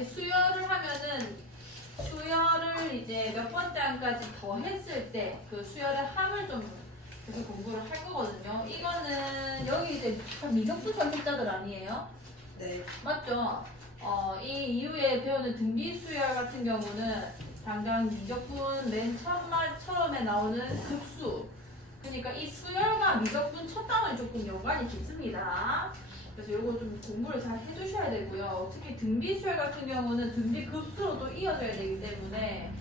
다시 수열을 하면은 수열을 이제 몇 번째 항까지 더 했을 때 그 수열의 함을 좀 계속 공부를 할 거거든요. 이거는 여기 이제 미적분 선택자들 아니에요? 네. 맞죠? 이 이후에 배우는 등비수열 같은 경우는 당장 미적분 맨 처음에 나오는 급수. 그러니까 이 수열과 미적분 첫 단원이 조금 연관이 깊습니다. 그래서 이거 좀 공부를 잘 해주셔야 되고요. 특히 등비수열 같은 경우는 등비급수로 또 이어져야 되기 때문에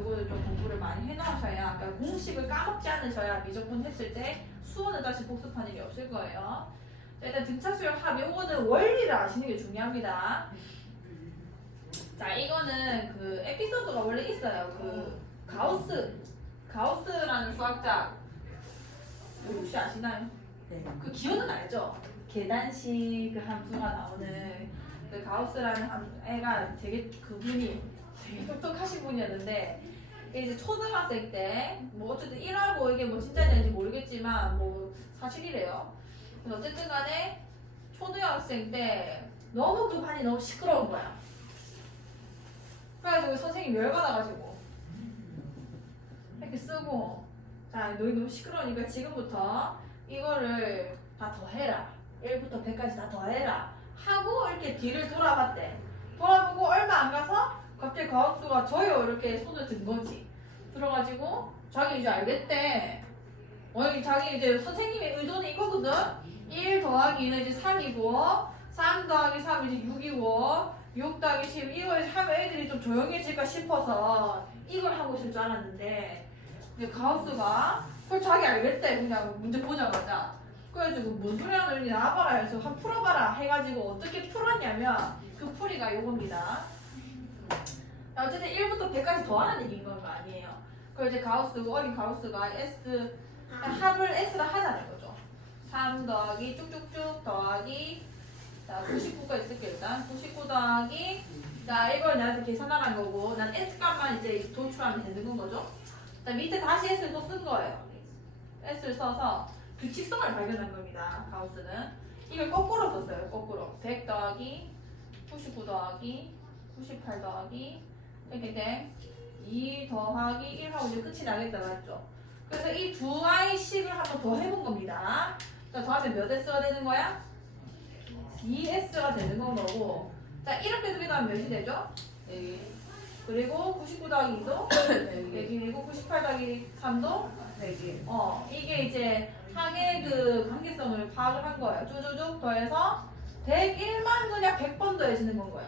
이거를 좀 공부를 많이 해놓으셔야, 그러니까 공식을 까먹지 않으셔야 미적분 했을 때 수원을 다시 복습하는 게 없을 거예요. 자, 일단 등차수열 합, 이거는 원리를 아시는 게 중요합니다. 자, 이거는 그 에피소드가 원래 있어요. 그 가우스라는 수학자 혹시 아시나요? 네. 그 기호는 알죠? 계단식 그 함수가 나오는 그 가우스라는 애가 그분이 되게 똑똑하신 분이었는데, 이제 초등학생 때 뭐 어쨌든 1하고 이게 뭐 진짜인지 모르겠지만 뭐 사실이래요. 그래서 어쨌든 간에 초등학생 때 너무 그 반이 너무 시끄러운 거야. 그래가지고 선생님이 열받아가지고 이렇게 쓰고, 자, 너희 너무 시끄러우니까 지금부터 이거를 다 더해라. 1부터 100까지 다 더해라. 하고 이렇게 뒤를 돌아봤대. 돌아보고 얼마 안 가서 갑자기 가우스가 저요 이렇게 손을 든 거지. 들어가지고 자기 이제 알겠대. 자기 이제 선생님의 의도는 이거거든. 1 더하기 2는 이제 3이고 3 더하기 3은 이제 6이고 6 더하기 10 이걸 하면 애들이 좀 조용해질까 싶어서 이걸 하고 있을 줄 알았는데, 이제 가우스가 그걸 자기 알겠대. 그냥 문제 보자마자. 그래가지고 뭔 소리 하는 니 나와봐라 해서 한 풀어봐라 해가지고 어떻게 풀었냐면 그 풀이가 요겁니다. 어쨌든 1부터 100까지 더하는 얘기인 건 거 아니에요. 그리고 이제 어린 가우스가 합을 S로 하자는 거죠. 3 더하기 쭉쭉쭉 더하기, 자 99가 있을게. 일단 99 더하기, 자 이걸 나한테 계산하라는 거고 난 S 값만 이제 도출하면 되는 건 거죠. 자 밑에 다시 S를 또 쓴 거예요. S를 써서 규칙성을 발견한 겁니다. 가우스는 이걸 거꾸로 썼어요. 거꾸로 100 더하기 99 더하기 98 더하기 이렇게 돼 2 더하기 1 하고 이제 끝이 나겠다 맞죠? 그래서 이 두 I씩을 한번 더 해본 겁니다. 자, 더하면 몇 S가 되는 거야? 2S가 되는 건 거고, 자 이렇게 두 개 더하면 몇이 되죠? 100. 그리고 99 더하기 2도 100이고 98 더하기 3도 100. 이게 이제 항의 그 관계성을 파악을 한 거예요. 쭉쭉쭉 더해서 101만 그냥 100번 더해지는 건 거야.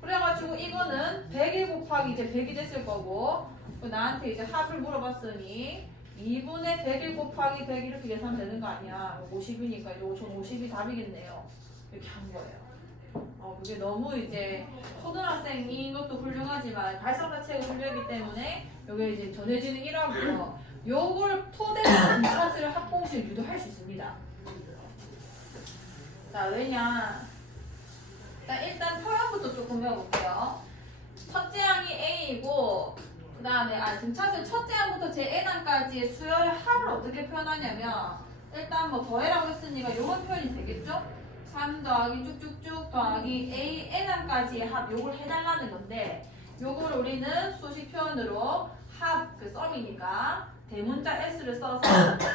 그래가지고 이거는 101 곱하기 이제 100이 됐을 거고, 나한테 이제 합을 물어봤으니 2분의 101 곱하기 100 이렇게 계산하면 되는 거 아니야. 50이니까 이거 전 50이 답이겠네요. 이렇게 한 거예요. 그게 너무 이제 초등학생인 것도 훌륭하지만 발상 자체가 훌륭하기 때문에 이게 이제 전해지는 1하고요. 요걸 토대로 등차수열 합공식을 유도할 수 있습니다. 자, 왜냐? 자, 일단 표현부터 조금 배워볼게요. 첫째 항이 A이고, 그 다음에 등차수열 첫째 항부터 제 N항까지의 수열의 합을 어떻게 표현하냐면, 일단 뭐 더해라고 했으니까 요런 표현이 되겠죠? 3 더하기 쭉쭉쭉 더하기 A N항까지의 합, 요걸 해달라는 건데, 요걸 우리는 수식 표현으로 합, 그 썸이니까 대문자 S를 써서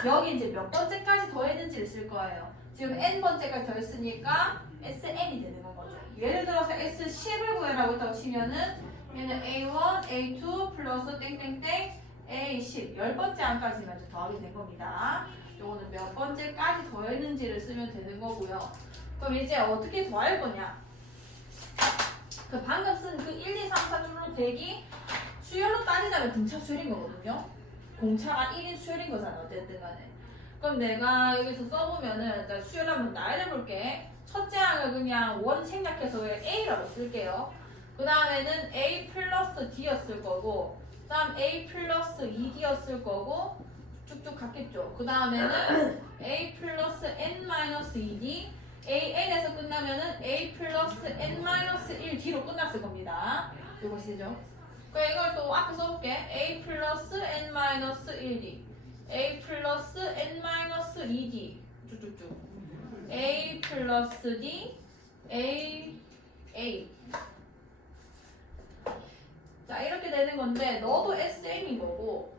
여기 이제 몇 번째까지 더했는지를 쓸 거예요. 지금 N번째까지 더했으니까 SN이 되는 건 거죠. 예를 들어서 S10을 구해라고 했다고 치면은 얘는 A1, A2 플러스 땡땡땡 A10 10번째 항까지만 이제 더하게 된 겁니다. 요거는 몇 번째까지 더했는지를 쓰면 되는 거고요. 그럼 이제 어떻게 더할 거냐? 그 방금 쓴 그 1, 2, 3, 4 줄로 100이 수열로 따지자면 등차 수열인 거거든요. 공차가 1인 수열인 거잖아, 어쨌든 간에. 그럼 내가 여기서 써보면은, 자, 수열 한번 나열해볼게. 첫째 항을 그냥 원 생략해서 A라고 쓸게요. 그 다음에는 A 플러스 D였을 거고, 그 다음 A 플러스 2D였을 거고, 쭉쭉 갔겠죠. 그 다음에는 A 플러스 N 마이너스 2D, AN에서 끝나면은 A 플러스 N 마이너스 1D로 끝났을 겁니다. 이것이죠. 그럼 이걸 또 앞에 써볼게. A 플러스 N 마이너스 1D, A 플러스 N 마이너스 2D, 쭉쭉쭉. A 플러스 D, A 되는 건데 너도 SN인 거고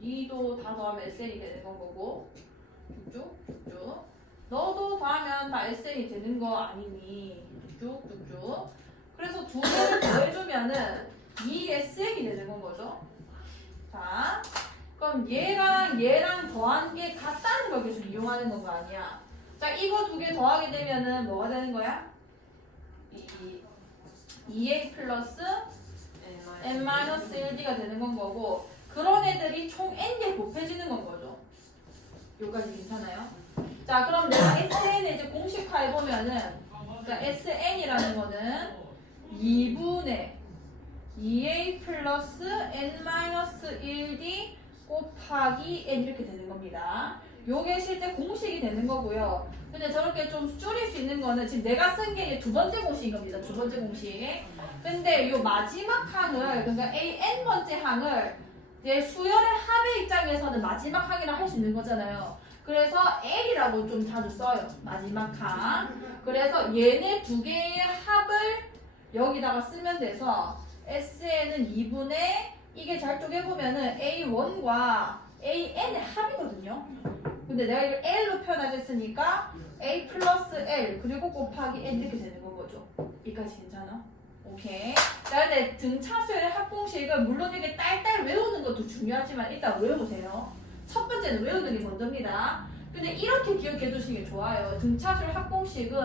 니도 다 더하면 SN이 되는 건 거고 쭉쭉쭉 너도 더하면 다 SN이 되는 거 아니니 쭉쭉쭉 그래서 두 개를 더해주면은 이 SN이 되는 건 거죠. 자 그럼 얘랑 더한 게 같다는 걸 계속 이용하는 건 거 아니야. 자 이거 두 개 더하게 되면은 뭐가 되는 거야? 2a 플러스 n-1d가 되는 건 거고 그런 애들이 총 n개 곱해지는 건 거죠. 여기까지 괜찮아요? 자 그럼 내가 SN을 이제 공식화해보면은 그러니까 SN이라는 거는 2분의 2a 플러스 n-1d 곱하기 n 이렇게 되는 겁니다. 요게 실제 공식이 되는 거고요. 근데 저렇게 좀 줄일 수 있는 거는 지금 내가 쓴 게 두 번째 공식인 겁니다. 두 번째 공식. 근데 요 마지막 항을 그러니까 n번째 항을 이제 수열의 합의 입장에서는 마지막 항이라 할 수 있는 거잖아요. 그래서 L이라고 좀 자주 써요. 마지막 항. 그래서 얘네 두 개의 합을 여기다가 쓰면 돼서 SN은 2분의 이게 잘 쪼개보면은 A1과 AN의 합이거든요. 근데 내가 이걸 L로 표현하셨으니까 A 플러스 L 그리고 곱하기 N 이렇게 되는 건 거죠. 여기까지 괜찮아? 오케이. 자, 근데 등차수열의 합공식은 물론 이게 딸딸 외우는 것도 중요하지만 일단 외워보세요. 첫 번째는 외우는 게 먼저입니다. 근데 이렇게 기억해 두시는 게 좋아요. 등차수열 합공식은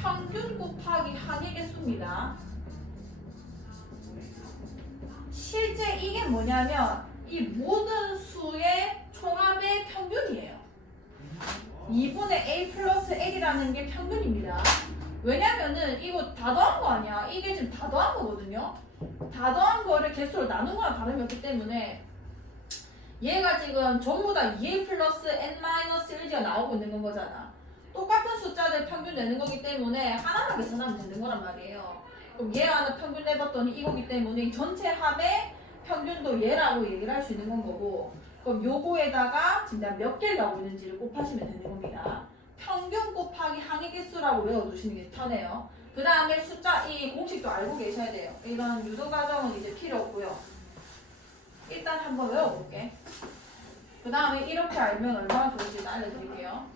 평균 곱하기 항의 개수입니다. 실제 이게 뭐냐면 이 모든 수의 총합의 평균이에요. 2분의 a 플러스 l이라는 게 평균입니다. 왜냐면은 이거 다 더한 거 아니야. 이게 지금 다 더한 거거든요. 다 더한 거를 개수로 나눈 거랑 다름이 없기 때문에 얘가 지금 전부 다 2a 플러스 n-1d가 나오고 있는 건 거잖아. 똑같은 숫자들 평균 내는 거기 때문에 하나만 계산하면 되는 거란 말이에요. 그럼 얘 하나 평균 내봤더니 이거기 때문에 전체 합의 평균도 얘라고 얘기를 할 수 있는 건 거고 그럼 요거에다가 지금 내가 몇 개를 나오고 있는지를 곱하시면 되는 겁니다. 평균 곱하기 항의 개수라고 외워두시는 게 편해요. 그 다음에 숫자 이 공식도 알고 계셔야 돼요. 이런 유도 과정은 이제 필요 없고요. 일단 한번 외워볼게. 그 다음에 이렇게 알면 얼마나 좋을지 알려드릴게요.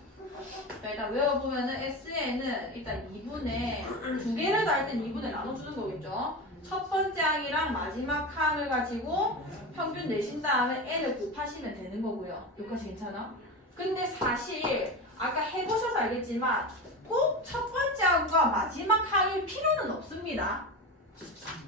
자, 일단 외워보면은 SN은 일단 2분의 두 개를 다 할 땐 2분의 나눠주는 거겠죠. 첫 번째 항이랑 마지막 항을 가지고 평균 내신 다음에 n을 곱하시면 되는 거고요. 여기까지 괜찮아? 근데 사실 아까 해보셔서 알겠지만 꼭 첫 번째 항과 마지막 항일 필요는 없습니다.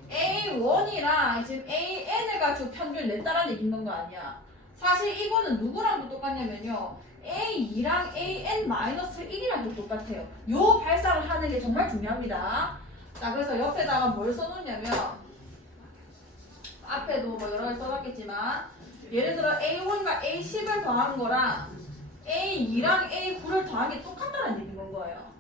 A1이랑 지금 AN을 가지고 평균 냈다라는 얘기인 건 거 아니야. 사실 이거는 누구랑도 똑같냐면요. A2랑 AN-1이랑도 똑같아요. 요 발상을 하는 게 정말 중요합니다. 자, 그래서 옆에다가 뭘 써놓냐면 앞에도 뭐 여러 가지 써놨겠지만 예를 들어 A1과 A10을 더한 거랑 A2랑 A9를 더한 게 똑같다는 얘기인 건 거예요.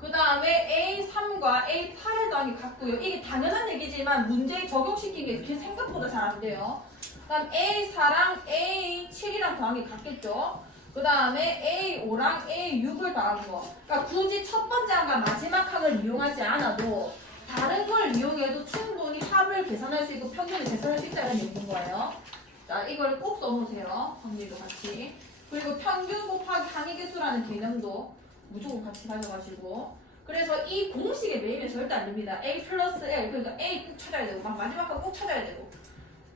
그 다음에 A3과 A8을 더한 게 같고요. 이게 당연한 얘기지만 문제에 적용시킨 게 이렇게 생각보다 잘 안 돼요. 그 다음 A4랑 A7이랑 더한 게 같겠죠. 그 다음에 A5랑 A6을 더한 거. 그러니까 굳이 첫 번째 항과 마지막 항을 이용하지 않아도 다른 걸 이용해도 충분히 합을 계산할 수 있고 평균을 계산할 수 있다는 얘기인 거예요. 자, 이걸 꼭 써놓으세요. 정리도 같이. 그리고 평균 곱하기 항의 개수라는 개념도 무조건 같이 가져가시고. 그래서 이 공식에 매이면 절대 안 됩니다. A 플러스 L, 그러니까 A 꼭 찾아야 되고, 막 마지막 거 꼭 찾아야 되고.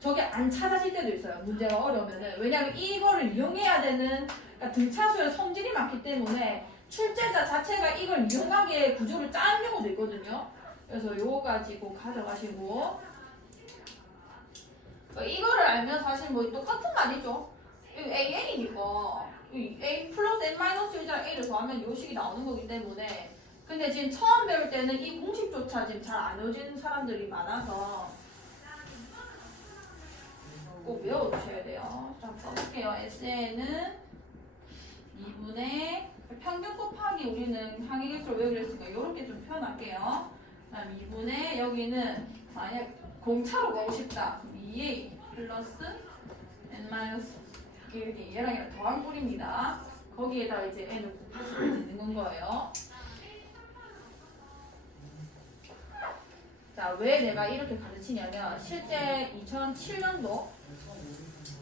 저게 안 찾아질 때도 있어요. 문제가 어려우면은. 왜냐하면 이거를 이용해야 되는, 그러니까 등차수의 성질이 많기 때문에 출제자 자체가 이걸 이용하게 구조를 짜는 경우도 있거든요. 그래서 요거 가지고 가져가시고. 이거를 알면 사실 뭐 똑같은 말이죠. 이거 AN이니까 A 플러스 N-1이랑 A를 더하면 요 식이 나오는 거기 때문에 근데 지금 처음 배울 때는 이 공식조차 지금 잘 안 외워지는 사람들이 많아서 꼭 외워두셔야 돼요. 자, 써볼게요. SN은 2분의 평균 곱하기 우리는 항의 개수를 외우기로 했으니까 이렇게 좀 표현할게요. 그다음 2분의 여기는 만약 공차로 가고 싶다. 2a 플러스 n-1d 얘랑 더한 꼴입니다. 거기에다 이제 n을 곱하시면 되는 건 거예요. 자, 왜 내가 이렇게 가르치냐면 실제 2007년도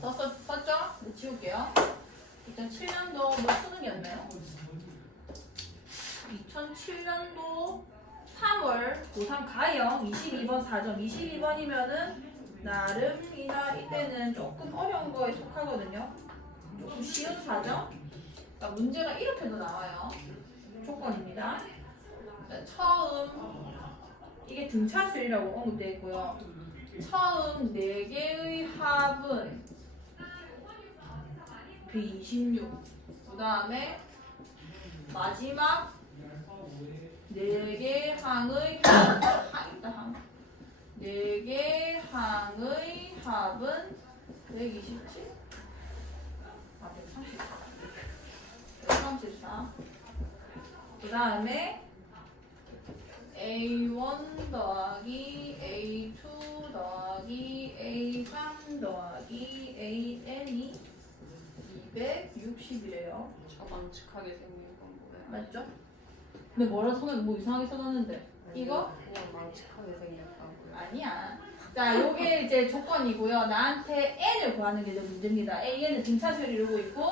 썼죠? 네, 지울게요. 2007년도 뭐 수능이었나요? 2007년도 3월 고3 가형 22번 4점 22번이면은 나름이나 이때는 조금 어려운 거에 속하거든요. 조금 쉬운 4점. 그러니까 문제가 이렇게도 나와요. 조건입니다. 처음 이게 등차수열이라고 언급되어 있고요. 처음 4개의 합은 B26. 그 다음에 마지막 4개 항의 항. 4개 항의 합은 127? 아, 134. 그 다음에 A1 더하기 A2 더하기 A3 더하기 AN이 260이래요. 저방측하게 생긴 건 뭐예요? 맞죠? 근데 뭐라 써놨, 뭐 이상하게 써놨는데 이거? 그냥 망측하게 생겼다고요. 아니야. 자, 요게 이제 조건이고요. 나한테 n을 구하는 게 이제 문제입니다. an은 등차수를 이루고 있고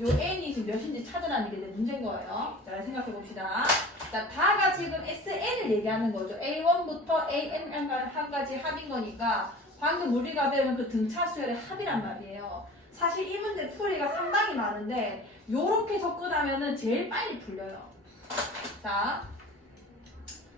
요 n이 지금 몇인지 찾으라는 게 이제 문제인 거예요. 자, 생각해 봅시다. 자, 다가 지금 SN을 얘기하는 거죠. A1부터 AN까지 합인 거니까 방금 우리가 배운 그 등차수열의 합이란 말이에요. 사실 이 문제 풀이가 상당히 많은데 요렇게 접근하면은 제일 빨리 풀려요. 자,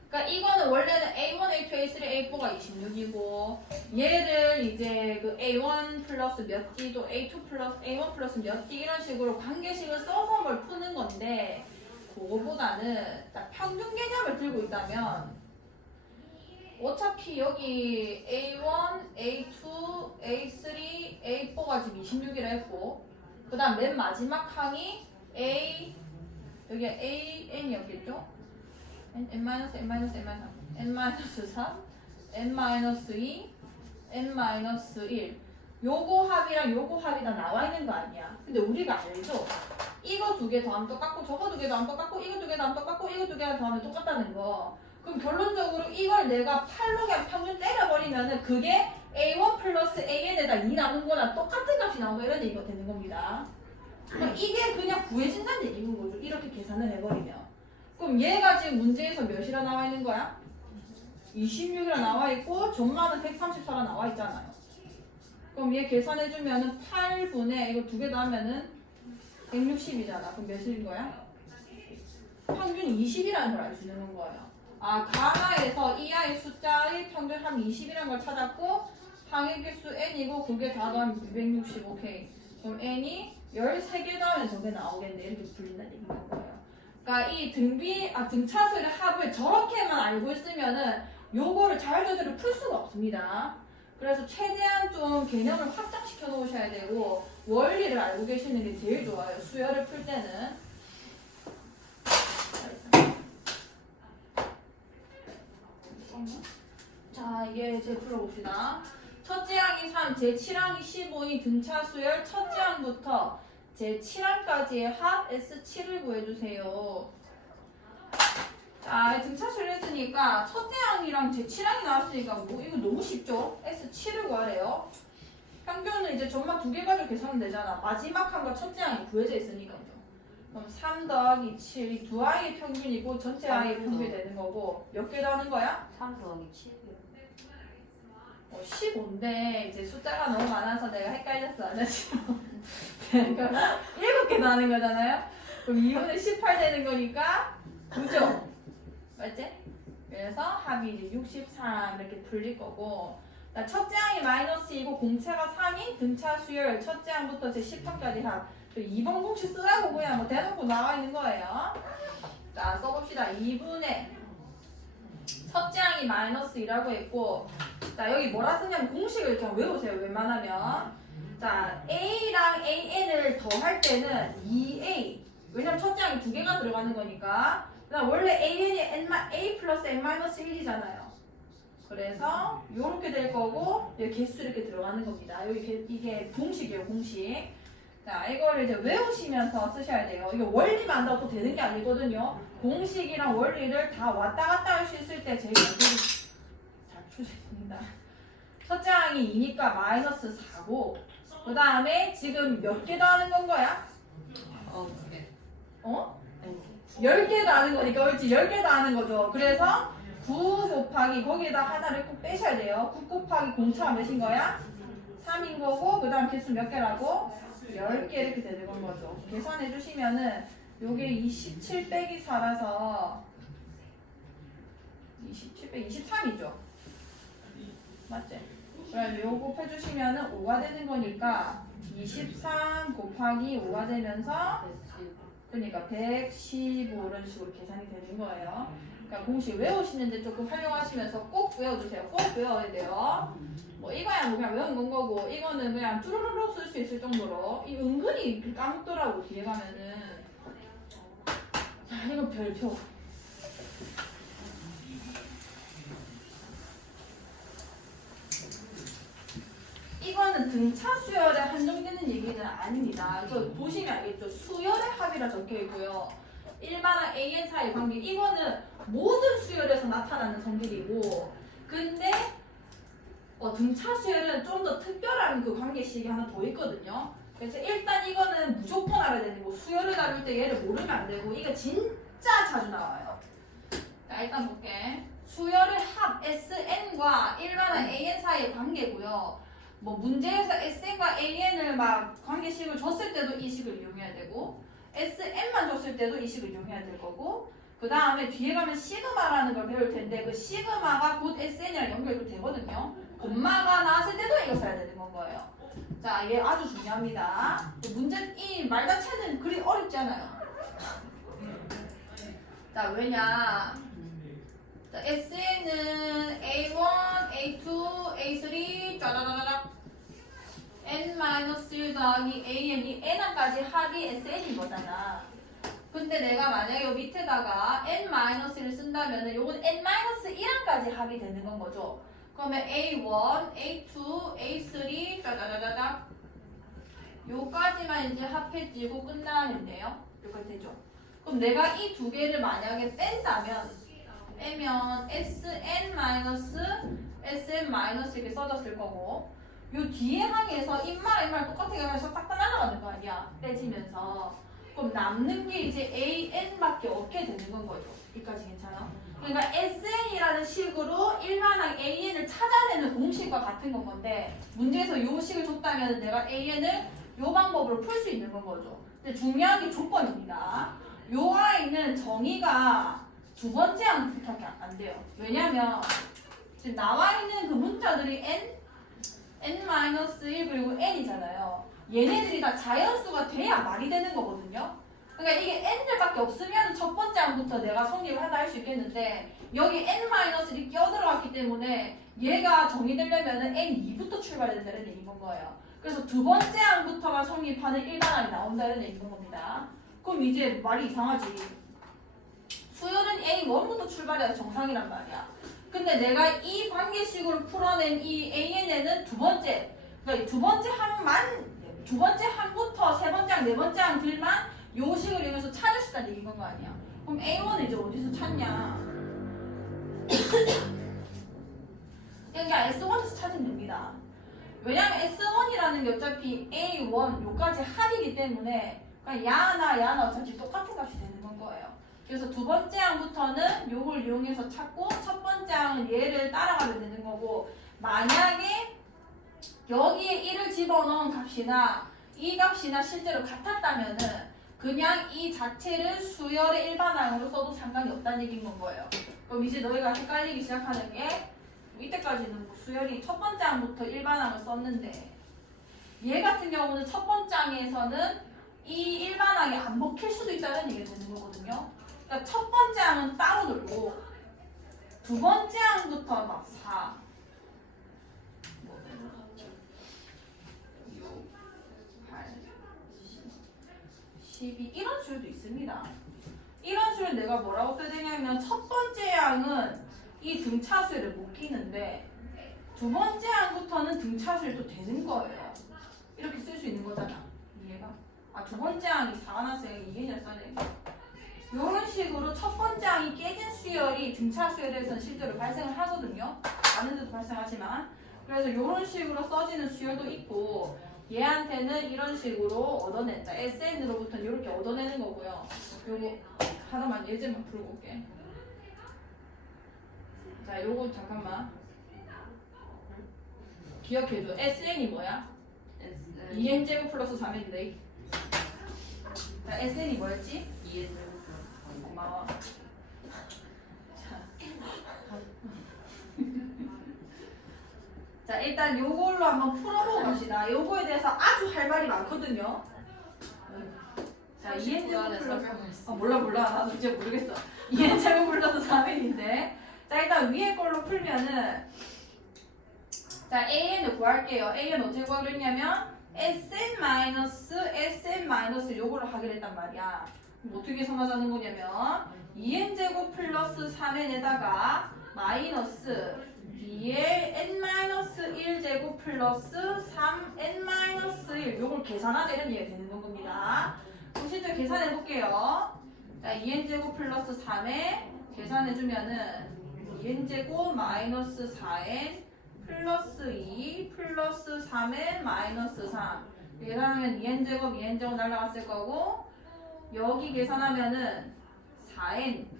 그러니까 이거는 원래는 A1, A2, A3, A4가 26이고 얘를 이제 그 A1 플러스 몇 D 또 A2 플러스 A1 플러스 몇 D 이런 식으로 관계식을 써서 뭘 푸는 건데 그거보다는 딱 평균 개념을 들고 있다면 어차피 여기 A1, A2, A3, A4가 지금 26이라 했고 그 다음 맨 마지막 항이 여기 AN이었겠죠? n-n-n-n-3, n-3, n-2, n-1 요거 합이랑 요거 합이 다 나와 있는 거 아니야. 근데 우리가 알죠? 이거 두 개 더하면 똑같고 저거 두 개 더하면 똑같고 이거 두 개 더하면 똑같고 이거 두 개 더하면 똑같다는 거. 그럼 결론적으로 이걸 내가 8로 그냥 평균 때려버리면은 그게 A1 플러스 AN에다 2 나눈 거랑 똑같은 값이 나온 거 이런 얘기가 되는 겁니다. 그럼 이게 그냥 구해진다는 얘기인 거죠. 이렇게 계산을 해버리면. 그럼 얘가 지금 문제에서 몇이라 나와 있는 거야? 26이라 나와 있고 전만은 134라 나와 있잖아요. 그럼 얘 계산해주면은 8분의 이거 두 개 더하면은 160이잖아. 그럼 몇인 거야? 평균이 20이라는 걸 알 수 있는 거예요. 아, 가나에서 이 아이 숫자의 평균 한 20이라는 걸 찾았고 항의 개수 n이고 그게 다 더하면 260. 오케이. 그럼 n이 13개 더하면 저게 나오겠네. 이렇게 불린다는 얘기인 거예요. 그러니까 이 등차수의 합을 저렇게만 알고 있으면은 요거를 자유자재로 풀 수가 없습니다. 그래서 최대한 좀 개념을 확장시켜 놓으셔야 되고 원리를 알고 계시는 게 제일 좋아요. 수열을 풀 때는. 자, 이게 이제 풀어봅시다. 첫째 항이 3, 제7항이 15인 등차수열 첫째 항부터 제7항까지의 합 S7을 구해주세요. 자, 등차수열 했으니까 첫째 항이랑 제7항이 나왔으니까 뭐 이거 너무 쉽죠? S7을 구하래요. 평균은 이제 전만 두 개 가지고 계산하면 되잖아. 마지막 항과 첫째 항이 구해져 있으니까요. 그럼 3 더하기 7, 이 두 항의 평균이고 전체 항의 평균이 되는 거고 몇 개 더하는 거야? 3 더하기 7이요. 15인데 이제 숫자가 너무 많아서 내가 헷갈렸어. 안 했지? 그러니까 7개 더하는 거잖아요. 그럼 2분의 18 되는 거니까 9죠? 맞지? 그래서 합이 이제 63 이렇게 풀릴 거고 첫째 항이 마이너스이고 공차가 3인 등차 수열 첫째 항부터 제 10항까지 합 2번 공식 쓰라고 그냥 뭐 대놓고 나와 있는 거예요. 자, 써봅시다. 2분의 첫째 항이 마이너스 2라고 했고 자, 여기 뭐라 쓰냐면 공식을 그냥 외우세요. 웬만하면 자, A랑 AN을 더할 때는 2A 왜냐면 첫째 항이 두 개가 들어가는 거니까 그다음 원래 AN이 A 플러스 N-1이잖아요. 그래서 요렇게 될 거고 여기 개수 이렇게 들어가는 겁니다. 여기 이게 공식이에요. 공식. 자, 이거를 이제 외우시면서 쓰셔야 돼요. 이거 원리만 안다고 또 되는 게 아니거든요. 공식이랑 원리를 다 왔다 갔다 할 수 있을 때 제일 연습이 잘 풀겠습니다. 첫째 항이 2니까 마이너스 4고 그 다음에 지금 몇 개 더하는 건 거야? 네. 어? 아니 10개 더하는 거니까 그렇지 10개 더하는 거죠. 그래서 9 곱하기 거기에다 하나를 꼭 빼셔야 돼요. 9 곱하기 공차가 몇인 거야? 3인 거고 그 다음 개수 몇 개라고? 10개 이렇게 되는 건 거죠. 계산해 주시면은 요게 27 빼기 4라서 27 빼기 23이죠. 맞지? 그럼 요거 곱해주시면은 5가 되는 거니까 23 곱하기 5가 되면서 그러니까 115 이런 식으로 계산이 되는 거예요. 그러니까 공식 외우시는데 조금 활용하시면서 꼭 외워주세요. 꼭 외워야 돼요. 뭐 이거야 뭐 그냥 외우는 건 거고 이거는 그냥 쭈루루룩 쓸 수 있을 정도로 이 은근히 까먹더라고 뒤에 가면은. 자 이건 별표. 이거는 등차 수열에 한정되는 얘기는 아닙니다. 이거 보시면 알겠죠? 수열의 합이라 적혀 있고요. 일반항 AN 사이 관계 이거는 모든 수열에서 나타나는 성질이고 근데 등차 수열은 좀 더 특별한 그 관계식이 하나 더 있거든요. 그래서 일단 이거는 무조건 알아야 되는 거 수열을 다룰 때 얘를 모르면 안 되고 이거 진짜 자주 나와요. 자 일단 볼게. 수열의 합 SN과 일반항 AN 사이의 관계고요. 뭐 문제에서 SN과 AN을 막 관계식을 줬을 때도 이 식을 이용해야 되고 SN만 줬을 때도 이 식을 이용해야 될 거고 그 다음에 뒤에 가면 시그마라는 걸 배울 텐데 그 시그마가 곧 SN이랑 연결도 되거든요. 콤마가 나왔을 때도 이거 써야 되는 건 거예요. 자, 얘 아주 중요합니다. 문제 이 말자체는 그리 어렵지 않아요. 자, 왜냐? 자, SN은 A1, A2, A3 짜라라라 N-1 더하기 AN이 N까지 합이 SN인 거잖아. 근데 내가 만약에 요 밑에다가 N-를 쓴다면은 요건 N-1까지 합이 되는 건 거죠. 그러면 A1, A2, A3 짜자자자자 요까지만 이제 합해지고 끝나는데요. 여기까지 되죠. 그럼 내가 이 두 개를 만약에 빼면 SN-, SN- 이렇게 써졌을 거고 요 뒤에 항에서 인말 똑같게 해서 싹 다 날아가는 거 아니야. 빼지면서 그럼 남는 게 이제 AN밖에 없게 되는 건 거죠. 여기까지 괜찮아? 그러니까 SN이라는 식으로 일반항 AN을 찾아내는 공식과 같은 건 건데 문제에서 요 식을 줬다면 내가 AN을 요 방법으로 풀 수 있는 건 거죠. 근데 중요한 게 조건입니다. 요 아이는 정의가 두 번째 항부터밖에 안 돼요. 왜냐면 지금 나와 있는 그 문자들이 N-1 그리고 N이잖아요. 얘네들이 다 자연수가 돼야 말이 되는 거거든요. 그러니까 이게 N들밖에 없으면 첫 번째 항부터 내가 성립을 하다 할 수 있겠는데 여기 N-1이 껴들어갔기 때문에 얘가 정의되려면 N2부터 출발된다는 얘기인 거예요. 그래서 두 번째 항부터만 성립하는 일반항이 나온다는 얘기인 겁니다. 그럼 이제 말이 이상하지. 수열은 A1부터 출발해야 정상이란 말이야. 근데 내가 이 관계식으로 풀어낸 이 AN에는 두 번째, 그러니까 두 번째 항부터 세 번째 항, 네 번째 항들만 요 식을 이용해서 찾을 수 있다는 얘기인 거 아니야. 그럼 A1은 이제 어디서 찾냐? 그러니까 S1에서 찾으면 됩니다. 왜냐면 S1이라는 게 어차피 A1 요까지 합이기 때문에 그냥 야나 어차피 똑같은 값이 되는 건 거예요. 그래서 두 번째 항부터는 요걸 이용해서 찾고 첫 번째 항은 얘를 따라가면 되는 거고 만약에 여기에 1을 집어넣은 값이나 이 값이나 실제로 같았다면은 그냥 이 자체를 수열의 일반항으로 써도 상관이 없다는 얘기인 건 거예요. 그럼 이제 너희가 헷갈리기 시작하는 게 이때까지는 수열이 첫 번째 항부터 일반항을 썼는데 얘 같은 경우는 첫 번째 항에서는 이 일반항이 안 먹힐 수도 있다는 얘기가 되는 거거든요. 그러니까 첫 번째 항은 따로 놀고 두 번째 항부터 막 4, 6, 8, 12 이런 수열도 있습니다. 이런 수열 내가 뭐라고 써야 되냐면 첫 번째 항은 이 등차수열을 못 끼는데 두 번째 항부터는 등차수열도 되는 거예요. 이렇게 쓸 수 있는 거잖아. 이해가? 두 번째 항이 4가 났어요. 이해를 써야 되는 거야. 이런 식으로 첫 번째 항이 깨진 수열이 등차 수열에서는 실제로 발생을 하거든요. 다른 데도 발생하지만 그래서 이런 식으로 써지는 수열도 있고 얘한테는 이런 식으로 얻어낸다. SN으로부터는 이렇게 얻어내는 거고요. 요거 하나만 예제만 풀고 올게. 자, 요거 잠깐만 기억해줘. SN이 뭐야? S 2n제곱 플러스 3n인데. 자, SN이 뭐였지? 2의 고마워. 자, 일단 요걸로 한번 풀어보고 갑시다. 요거에 대해서 아주 할 말이 많거든요. 자, 2n제곱 플러스 몰라. 나도 이제 모르겠어. 2n제곱 플러스 3n인데. 자, 일단 위에 걸로 풀면은 자, an을 구할게요. an 어떻게 구하기로 했냐면 sn 요거를 하기로 했단 말이야. 그럼 어떻게 선하자는 거냐면 2n제곱 플러스 3n에다가 마이너스 2의 n-1제곱 플러스 3n-1 요걸 계산하자 이런 얘기가 되는 겁니다. 그럼 실제 계산해 볼게요. 자, 2n제곱 플러스 3에 계산해주면은 2n제곱 마이너스 4n 플러스 2 플러스 3n 마이너스 3 계산하면 2n제곱 날라갔을 거고 여기 계산하면은 4n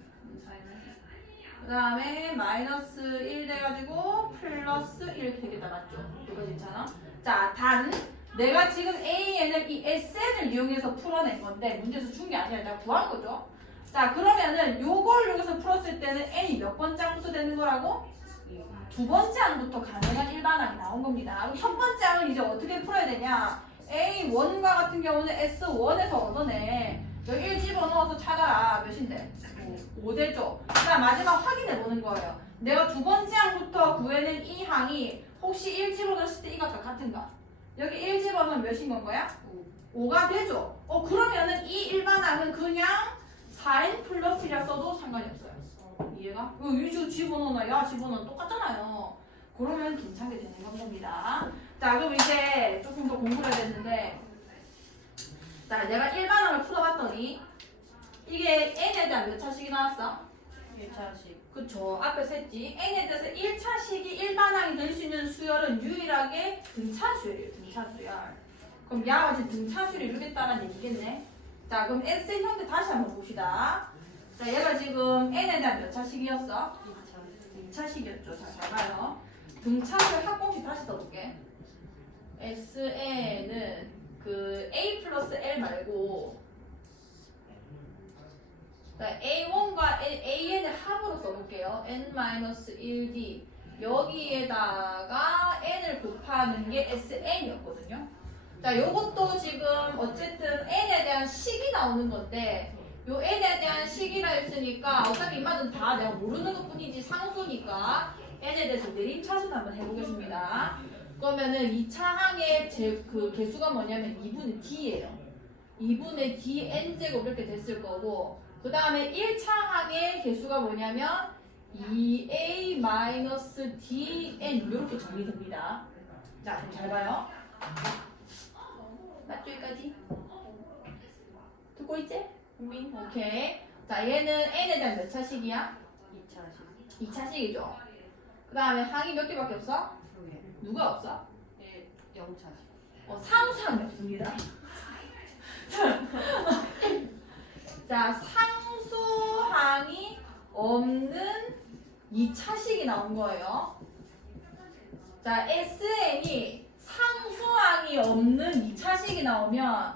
그 다음에 마이너스 1 돼가지고 플러스 1 이렇게 되겠다. 맞죠? 여기까지 있잖아. 자, 단 내가 지금 AN을 이 SN을 이용해서 풀어낸 건데 문제에서 준 게 아니라 내가 구한 거죠. 자, 그러면은 요걸 여기서 풀었을 때는 N이 몇 번째 항부터 되는 거라고? 두 번째 항부터 가능한 일반항이 나온 겁니다. 그럼 첫 번째 항은 이제 어떻게 풀어야 되냐? A1과 같은 경우는 S1에서 얻어내. 여기 1 집어넣어서 찾아라. 몇인데? 5 되죠? 자, 마지막 확인해 보는 거예요. 내가 두 번째 항부터 구해낸 이 항이 혹시 1 집어넣었을 때 이것과 같은가? 여기 1 집어넣으면 몇인 건 거야? 5가 되죠? 그러면은 이 일반항은 그냥 4n 플러스 1이라 써도 상관이 없어요. 이해가? 이거 집어넣나 야 집어넣으면 똑같잖아요. 그러면 괜찮게 되는 겁니다. 자, 그럼 이제 조금 더 공부를 해야 되는데 자, 내가 일반항을 풀어봤더니 이게 n에 대한 몇 차식이 나왔어? 1차식 그쵸. 앞에서 했지. n에 대해서 1차식이 일반항이 될 수 있는 수열은 유일하게 등차수열이에요. 등차수열. 그럼 야와 같이 등차수열을 이루겠다는 얘기겠네. 자, 그럼 S 형태 다시 한번 봅시다. 자, 얘가 지금 n에 대한 몇 차식이었어? 2차식이었죠. 자, 잘 봐요. 등차수열 합공식 다시 써볼게. SN은 그 A 플러스 L 말고 A1과 AN의 합으로 써볼게요. n-1d 여기에다가 n을 곱하는 게 SN이었거든요. 자, 요것도 지금 어쨌든 n에 대한 식이 나오는 건데 요 n에 대한 식이라 했으니까 어차피 이 말은 다 내가 모르는 것 뿐이지 상수니까 n에 대해서 내림차순 한번 해보겠습니다. 그러면은 2차 항의 그 개수가 뭐냐면 2분의 d예요. 2분의 dn제곱 이렇게 됐을 거고 그 다음에 1차 항의 개수가 뭐냐면 2a-dn 이렇게 정리됩니다. 자, 그럼 잘 봐요. 맞죠? 여기까지? 듣고 있지? 국민? 오케이. 자, 얘는 n에 대한 몇 차식이야? 2차식 2차식이죠. 그 다음에 항이 몇 개밖에 없어? 2개 누가 없어? 0차식 상수항이 없습니다. 자, 상수항이 없는 2차식이 나온 거예요. 자, SN이 상수항이 없는 2차식이 나오면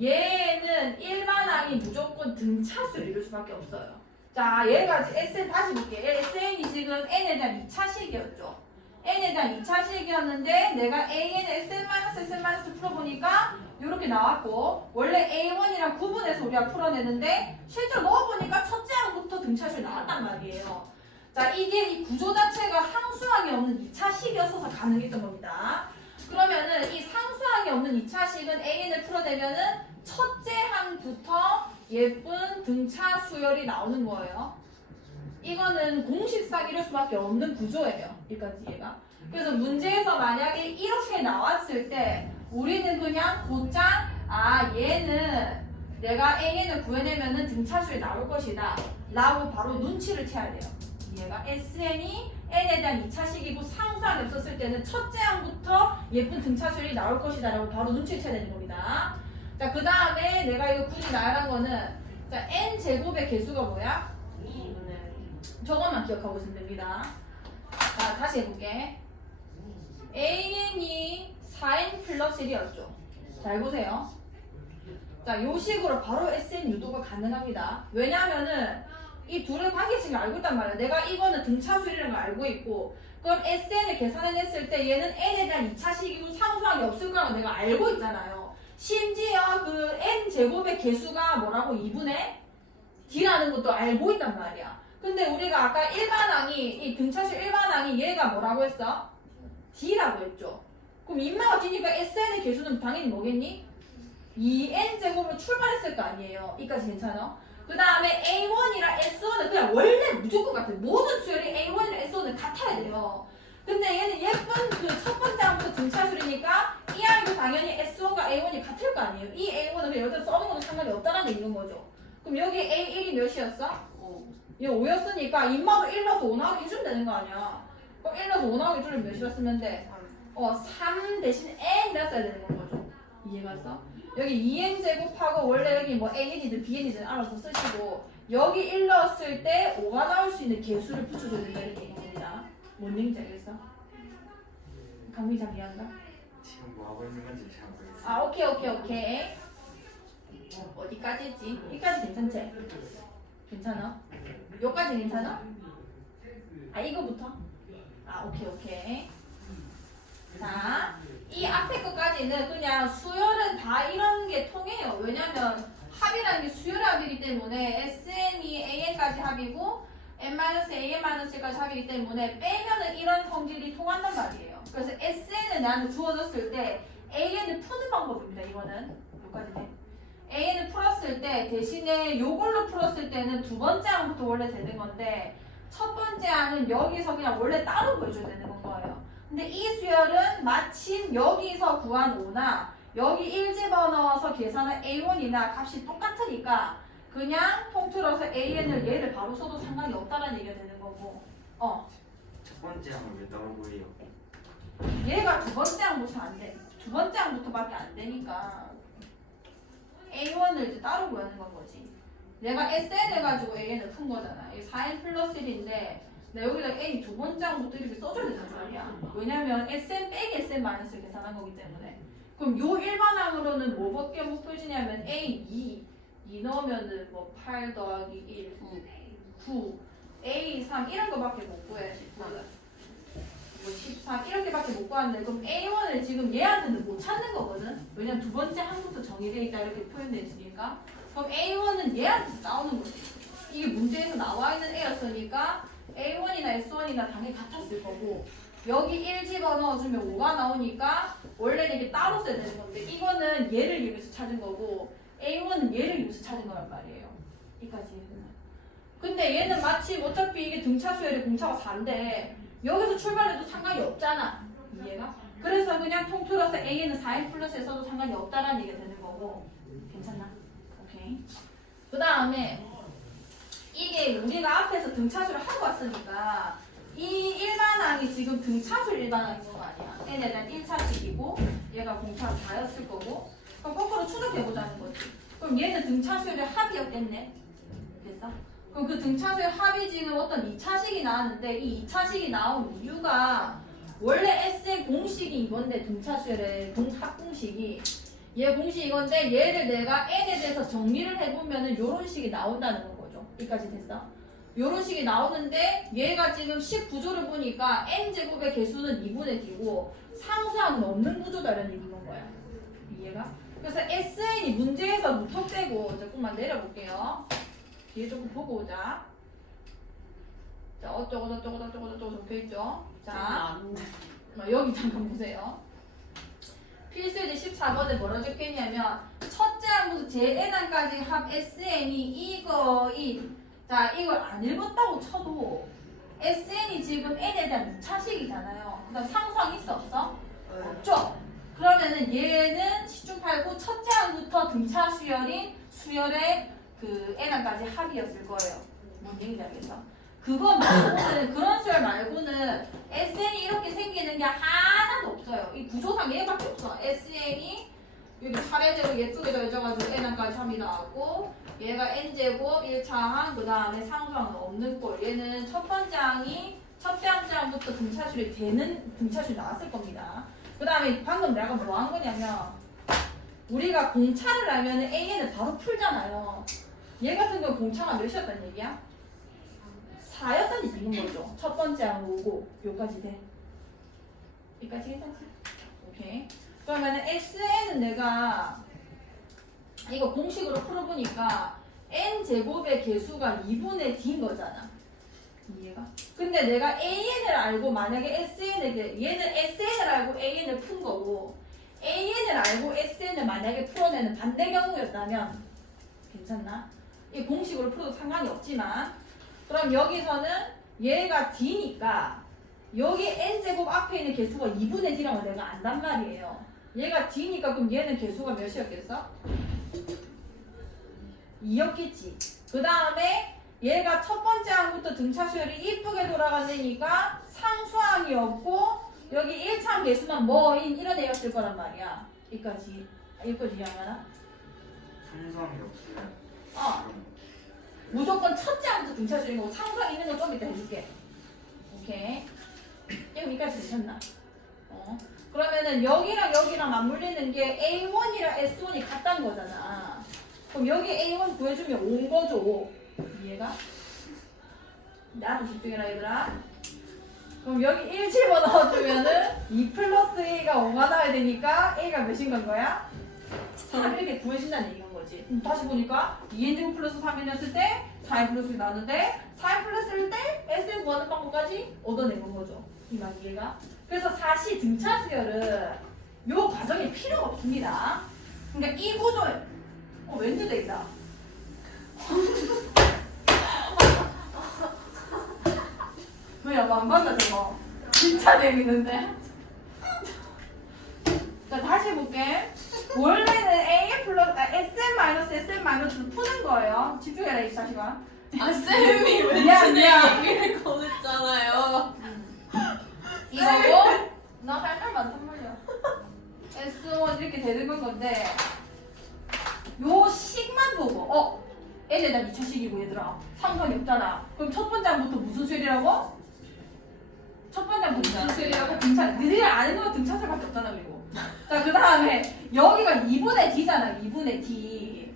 얘는 일반항이 무조건 등차수를 이룰 수밖에 없어요. 자, 얘가 SN 다시 볼게요. SN이 지금 n에 대한 2차식이었죠. n에 대한 2차식이었는데 내가 AN을 SN-SN- 풀어보니까 이렇게 나왔고 원래 A1이랑 구분해서 우리가 풀어내는데 실제로 넣어보니까 첫째 항부터 등차수이 나왔단 말이에요. 자, 이게 이 구조 자체가 상수항이 없는 2차식이었어서 가능했던 겁니다. 그러면은 이 상수항이 없는 2차식은 AN을 풀어내면은 첫째 항부터 예쁜 등차 수열이 나오는 거예요. 이거는 공식상 이럴 수밖에 없는 구조예요. 여기까지 이해가. 그래서 문제에서 만약에 이렇게 나왔을 때 우리는 그냥 곧장 얘는 내가 AN을 구해내면은 등차수열이 나올 것이다 라고 바로 눈치를 채야 돼요. 얘가 SN이 N에 대한 2차식이고 상수항이 없었을 때는 첫째 항부터 예쁜 등차수열이 나올 것이다 라고 바로 눈치를 채야 되는 겁니다. 자, 그 다음에 내가 이거 굳이 나열한 거는 자, N제곱의 개수가 뭐야? 저것만 기억하고 있으면 됩니다. 자, 다시 해볼게. AN이 4N 플러스 1이었죠. 잘 보세요. 자, 요 식으로 바로 SN 유도가 가능합니다. 왜냐하면은 이 둘의 관계식을 알고 있단 말이야. 내가 이거는 등차수열이라는 걸 알고 있고, 그럼 SN을 계산해냈을 때 얘는 N에 대한 2차식이고 상수항이 없을 거라고 내가 알고 있잖아요. 심지어 그 N제곱의 개수가 뭐라고 2분의 D라는 것도 알고 있단 말이야. 근데 우리가 아까 일반항이, 이 등차수열 일반항이 얘가 뭐라고 했어? D라고 했죠. 그럼 인마가 D니까 SN의 개수는 당연히 뭐겠니? 2N제곱을 출발했을 거 아니에요. 이까지 괜찮아? 그 다음에 A1이랑 S1은 그냥 원래 무조건 같아. 모든 수열이 A1이랑 S1은 같아야 돼요. 근데 얘는 예쁜 그 첫 번째 항부터 등차수열이니까 이 항도 당연히 S1과 A1이 같을 거 아니에요. 이 A1은 그냥 여기다 써는 것도 상관이 없다는 얘기인 거죠. 그럼 여기 A1이 몇이었어? 5. 얘 5였으니까 인마도 1 넣어서 5 나오게 해주면 되는 거 아니야. 그럼 1 넣어서 5 나오게 해주려면 몇이라 쓰면 돼? 3 대신 N이라 써야 되는 거죠. 이해가 갔어? 여기 2n 제곱하고 원래 여기 뭐 n이든 bn이든 알아서 쓰시고 여기 1 넣었을 때 5가 나올 수 있는 개수를 붙여줘야 된다 이렇게 얘기합니다. 뭔 얘기인지 알겠어? 강민이 잘 이해한다? 지금 뭐 하고 있는 건지 잘 모르겠어요. 아 오케이 어디까지 했지? 여기까지 괜찮지? 괜찮아? 여기까지 괜찮아? 아 이거부터? 아 오케이 자, 이 앞에 것까지는 그냥 수열은 다 이런 게 통해요. 왜냐면 합이라는 게 수열의 합이기 때문에 SN이 AN까지 합이고 N-AN-1까지 합이기 때문에 빼면은 이런 성질이 통한단 말이에요. 그래서 SN을 나한테 주어졌을 때 AN을 푸는 방법입니다. 이거는 여기까지네. AN을 풀었을 때 대신에 요걸로 풀었을 때는 두 번째 항부터 원래 되는 건데 첫 번째 항은 여기서 그냥 원래 따로 보여줘야 되는 건 거예요. 근데 이 수열은 마침 여기서 구한 5나 여기 1 집어넣어서 계산한 A1이나 값이 똑같으니까 그냥 통틀어서 AN을 얘를 바로 써도 상관이 없다는 얘기가 되는 거고 첫 번째 항을 왜 따로 보여요? 얘가 두 번째 항부터 안 돼. 두 번째 항부터밖에 안 되니까 A1을 이제 따로 구하는 건 거지. 내가 SN을 가지고 AN을 푼 거잖아. 이게 4N 플러스 1인데 나 여기다 N이 두 번째 항부터 이렇게 써줘야 된단 말이야. 왜냐면 SN 빼기 SN 마이너스를 계산한 거기 때문에. 그럼 요 일반항으로는 뭐밖에 못 표시냐면 A2 2 넣으면은 뭐 8 더하기 1 9 A3 이런 거밖에 못 구해. 뭐 13 이렇게밖에 못 구하는데 그럼 A1을 지금 얘한테는 못 찾는 거거든. 왜냐면 두 번째 항부터 정의돼 있다 이렇게 표현돼 있으니까. 그럼 A1은 얘한테서 나오는 거지. 이게 문제에서 나와 있는 애였으니까 A1이나 S1이나 당연히 같았을 거고 여기 1 집어넣어주면 5가 나오니까 원래는 이게 따로 써야 되는 건데 이거는 얘를 이용해서 찾은 거고 A1은 얘를 이용해서 찾은 거란 말이에요. 이까지 얘는. 근데 얘는 마치 어차피 이게 등차수열의 공차가 4인데 여기서 출발해도 상관이 없잖아. 이해가? 그래서 그냥 통틀어서 A는 4N 플러스에 써도 상관이 없다라는 얘기가 되는 거고 괜찮나? 오케이. 그 다음에 이게 우리가 앞에서 등차수를 하고 왔으니까 이 일반항이 지금 등차수 일반항인 거 아니야. N에 대한 1차식이고 얘가 공차가 4였을 거고 그럼 거꾸로 추적해보자는 거지. 그럼 얘는 등차수의 합이었겠네. 됐어? 그럼 그 등차수의 합이 지금 어떤 2차식이 나왔는데 이 2차식이 나온 이유가 원래 SN 공식이 이건데 등차수의 합공식이 얘 공식이 이건데 얘를 내가 N에 대해서 정리를 해보면은 요런 식이 나온다는 거죠. 여기까지 됐어? 요런 식이 나오는데 얘가 지금 식 구조를 보니까 n제곱의 개수는 2분의 d고 상수항은 없는 구조다 이런 얘기인 거야. 이해가? 그래서 SN이 문제에서 무턱대고 조금만 내려볼게요. 뒤에 조금 보고 오자. 자 어쩌고 적혀있죠? 자 여기 잠깐 보세요. 필수예제 14번에 뭐라 적혀있냐면 첫째 항부터 제n항까지 합 SN이 이거인 자 이걸 안 읽었다고 쳐도 SN이 지금 N에 대한 2차식이잖아요. 그 다음 상수항 있어 없어? 없죠? 그러면은 얘는 시중팔고 첫째 항부터 등차 수열인 수열의 그 N항까지 합이었을 거예요. 뭔 얘기인지 알겠어? 그거 말고는 그런 수열 말고는 SN이 이렇게 생기는 게 하나도 없어요. 이 구조상 얘밖에 없어. SN이 여기 차례대로 예쁘게 더해져가지고 N항까지 3이 나왔고 얘가 N제곱 1차 항 그 다음에 상수항은 없는 꼴. 얘는 첫 번째 항이 첫 번째 항부터 등차수열이 되는 등차수열이 나왔을 겁니다. 그 다음에 방금 내가 뭐 한 거냐면 우리가 공차를 알면 AN을 바로 풀잖아요. 얘 같은 경우 공차가 몇이었단 얘기야? 4였다는 얘기인 거죠. 첫 번째 항 오고 요까지 돼. 여기까지 괜찮지? 오케이. 그러면 SN은 내가 이거 공식으로 풀어보니까 N제곱의 개수가 2분의 D인 거잖아. 이해가? 근데 내가 AN을 알고 만약에 SN에게 얘는 SN을 알고 AN을 푼 거고 AN을 알고 SN을 만약에 풀어내는 반대 경우였다면 괜찮나? 이 공식으로 풀어도 상관이 없지만 그럼 여기서는 얘가 D니까 여기 N제곱 앞에 있는 개수가 2분의 D라고 내가 안단 말이에요. 얘가 D니까 그럼 얘는 개수가 몇이었겠어? 2였겠지. 그 다음에 얘가 첫 번째 항부터 등차수열이 이쁘게 돌아가니까 상수항이었고 여기 1차 개수만 뭐인 이런 애였을 거란 말이야. 여기까지 이해하나? 상수함이 없으면 그럼 무조건 첫째 항부터 등차수열인 거고 상수항 있는 거 좀 이따 해줄게. 오케이. 여기까지 되셨나? 그러면은 여기랑 여기랑 맞물리는 게 A1이랑 S1이 같다는 거잖아. 그럼 여기 A1 구해주면 5인 거죠. 이해가? 나도 집중해라 얘들아. 그럼 여기 1 집어넣어주면은 2 플러스 A가 5가 나와야 되니까 A가 몇인 건 거야? 3 이렇게 구해진다는 얘기인 거지. 다시 보니까 2N 플러스 3N이었을 때 4N 플러스 1 나왔는데 4N 플러스 1일 때 SN 구하는 방법까지 얻어내는 거죠. 이 말 이해가? 그래서 사실 등차수열은 요 과정이 필요가 없습니다. 그러니까 이 구조에 왠지 되겠다. 뭐야 안 봤나 저거? 진짜 재밌는데? 자 다시 해볼게. 원래는 A 플러스 SM 마이너스 SM 마이너스를 푸는 거예요. 집중해라 이 자식아. 아 쌤이 왜 미안, 제 미안. 얘기를 꺼냈잖아요. 이거고 나 할 말 많단 말이야. S1 이렇게 되는 건데 요 식만 보고 얘네 나 2차식이고 얘들아 상관이 없잖아. 그럼 첫 번째 항부터 무슨 수열이라고? 첫 번째 항부터 무슨 수열이라고? 등차. 너희들 아는 거 등차수밖에 없잖아. 그리고 자 그 다음에 여기가 2분의 D잖아. 2분의 D.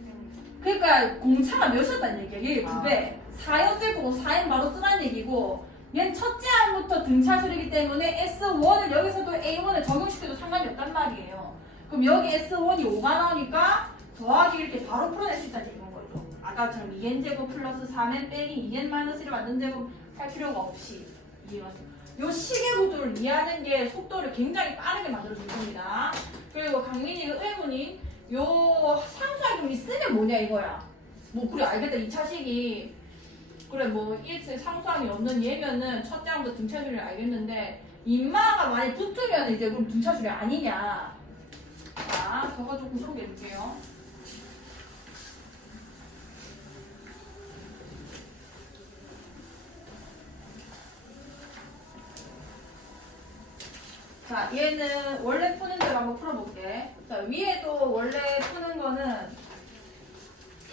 그러니까 공차가 몇이었다는 얘기야. 얘 9배 4였을 거고 4인 바로 쓰라는 얘기고 얘는 첫째 항부터 등차수이기 때문에 S1을 여기서도 A1을 적용시켜도 상관이 없단 말이에요. 그럼 여기 S1이 5가 나오니까 더하기 이렇게 바로 풀어낼 수 있다는 얘기인 거죠. 아까처럼 2n제곱 플러스 3n 빼기 2n 마이너스 1을 만든 제곱 할 필요가 없이 이해하세요. 요 식의 구조를 이해하는 게 속도를 굉장히 빠르게 만들어줄 겁니다. 그리고 강민이가 의문이 요 상수항이 쓰면 뭐냐 이거야. 뭐 그래 알겠다. 2차식이 그래 뭐 1차 상수항이 없는 얘면은 첫째 항부터 등차수를 알겠는데 인마가 많이 붙으면 이제 그럼 등차수이 아니냐. 자 저거 조금 소개해줄게요. 자, 얘는 원래 푸는 대로 한번 풀어볼게. 자, 위에도 원래 푸는 거는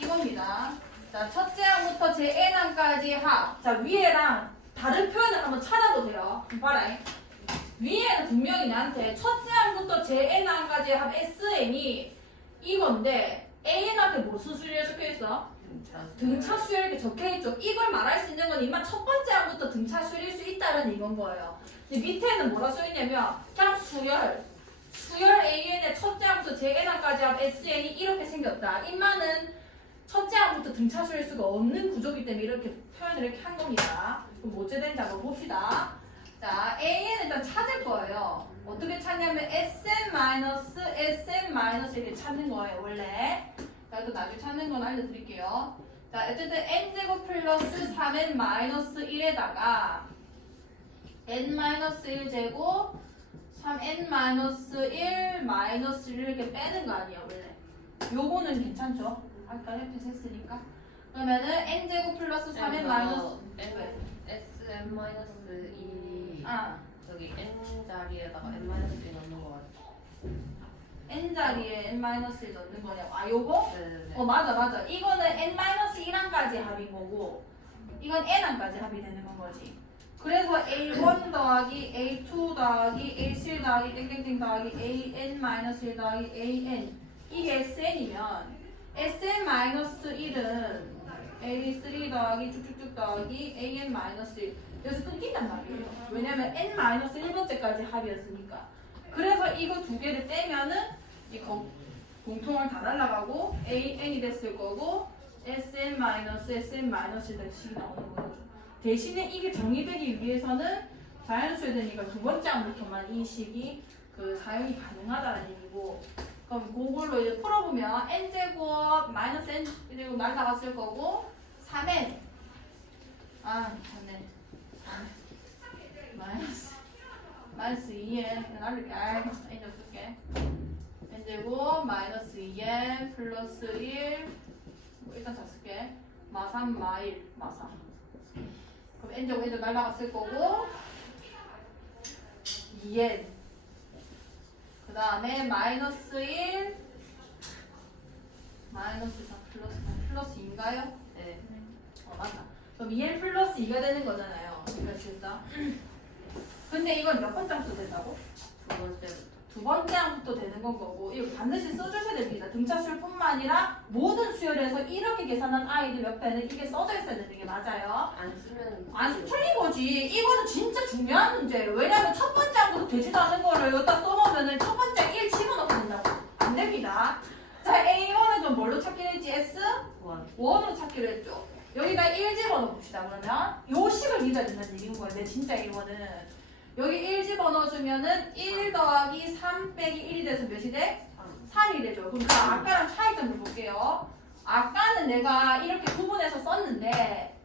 이겁니다. 자, 첫째 항부터 제 N항까지 합. 자, 위에랑 다른 표현을 한번 찾아보세요. 봐라. 위에는 분명히 나한테 첫째 항부터 제 N항까지 합 SN이 이건데 AN 앞에 무슨 수열이 적혀있어? 등차수열 이렇게 적혀있죠. 이걸 말할 수 있는 건 이만 첫 번째 항부터 등차수열일 수 있다는 이건 거예요. 이제 밑에는 뭐라 써있냐면 그냥 수열 AN의 첫째 항부터 JN항까지 합 SN이 이렇게 생겼다. 이만은 첫째 항부터 등차수일 수가 없는 구조이기 때문에 이렇게 표현을 이렇게 한 겁니다. 그럼 뭐 어째 되는지 한번 봅시다. 자, AN 일단 찾을 거예요. 어떻게 찾냐면 SM- 이렇게 찾는 거예요 원래. 자, 또 나중에 찾는 건 알려드릴게요. 자, 어쨌든 n제곱 플러스 3n 마이너스 1에다가 n-1제곱 3n-1 마이너스 1 이렇게 빼는 거 아니야 원래. 요거는 괜찮죠? 아까 헬프 했으니까. 그러면은 n제곱 플러스 3n 마이너스 Sn-1이 아, 저기 n 자리에다가 n-1 넣는 거 같아. n 자리에 n-1 넣는 거냐고. 아, 요거? 네네네. 맞아. 이거는 n-1항까지 합인 거고, 이건 n항까지 합이 되는 건 거지. 그래서 a1 더하기 a2 더하기 a3 더하기 땡땡땡 더하기 an-1 더하기 an 이게 sn이면 sn-1은 a3 더하기 쭉쭉쭉 더하기 an-1 여기서 끊긴단 말이에요. 왜냐면 n-1번째까지 합이었으니까. 그래서 이거 두 개를 떼면은 이 공통을 다 날라가고 an이 됐을 거고 sn-sn-이 나오는 거죠. 대신에 이게 정의되기 위해서는 자연수에 되니까 두 번째 항부터만 이 식이 사용이 가능하다는 얘기고, 그럼 그걸로 이제 풀어보면 n제곱 마이너스 n제곱 날라갔을 거고 3n 맞네 마이너스 2n 날릴게. n 없을게. n제곱 마이너스 2n 플러스 1 일단 다 쓸게. 마3 마1 마4. 그럼 n제곱 n제곱 날라갔을 거고 2n 그 다음에 마이너스 1 마이너스 4 플러스 2인가요? 네. 맞다. 그럼 2n 플러스 2가 되는 거잖아요. 그러니까 실사. 근데 이건 몇 번째 항부터 된다고? 두 번째부터. 두 번째 항부터 되는 건 거고, 이거 반드시 써주셔야 됩니다. 등차수열뿐만 아니라 모든 수열에서 이렇게 계산한 아이들 옆에는 이게 써져 있어야 되는 게 맞아요. 안 쓰면 안 쓰면 틀린 거지. 이거는 진짜 중요한 문제예요. 왜냐면 첫 번째 항부터 되지도 않는 거를 여기다 써놓으면 첫 번째 1 집어넣고 된다고. 안 됩니다. 자, A1은 좀 뭘로 찾기로 했지? S? 원. 1으로 찾기로 했죠. 여기다 1 집어넣읍시다. 그러면 요 식을 믿어야 된다는 얘기인 거예요. 내 진짜 A1은. 여기 1 집어넣어주면은 1 더하기 3 빼기 1이 돼서 몇이 돼? 3이 되죠. 그럼 그 아까랑 차이점을 볼게요. 아까는 내가 이렇게 구분해서 썼는데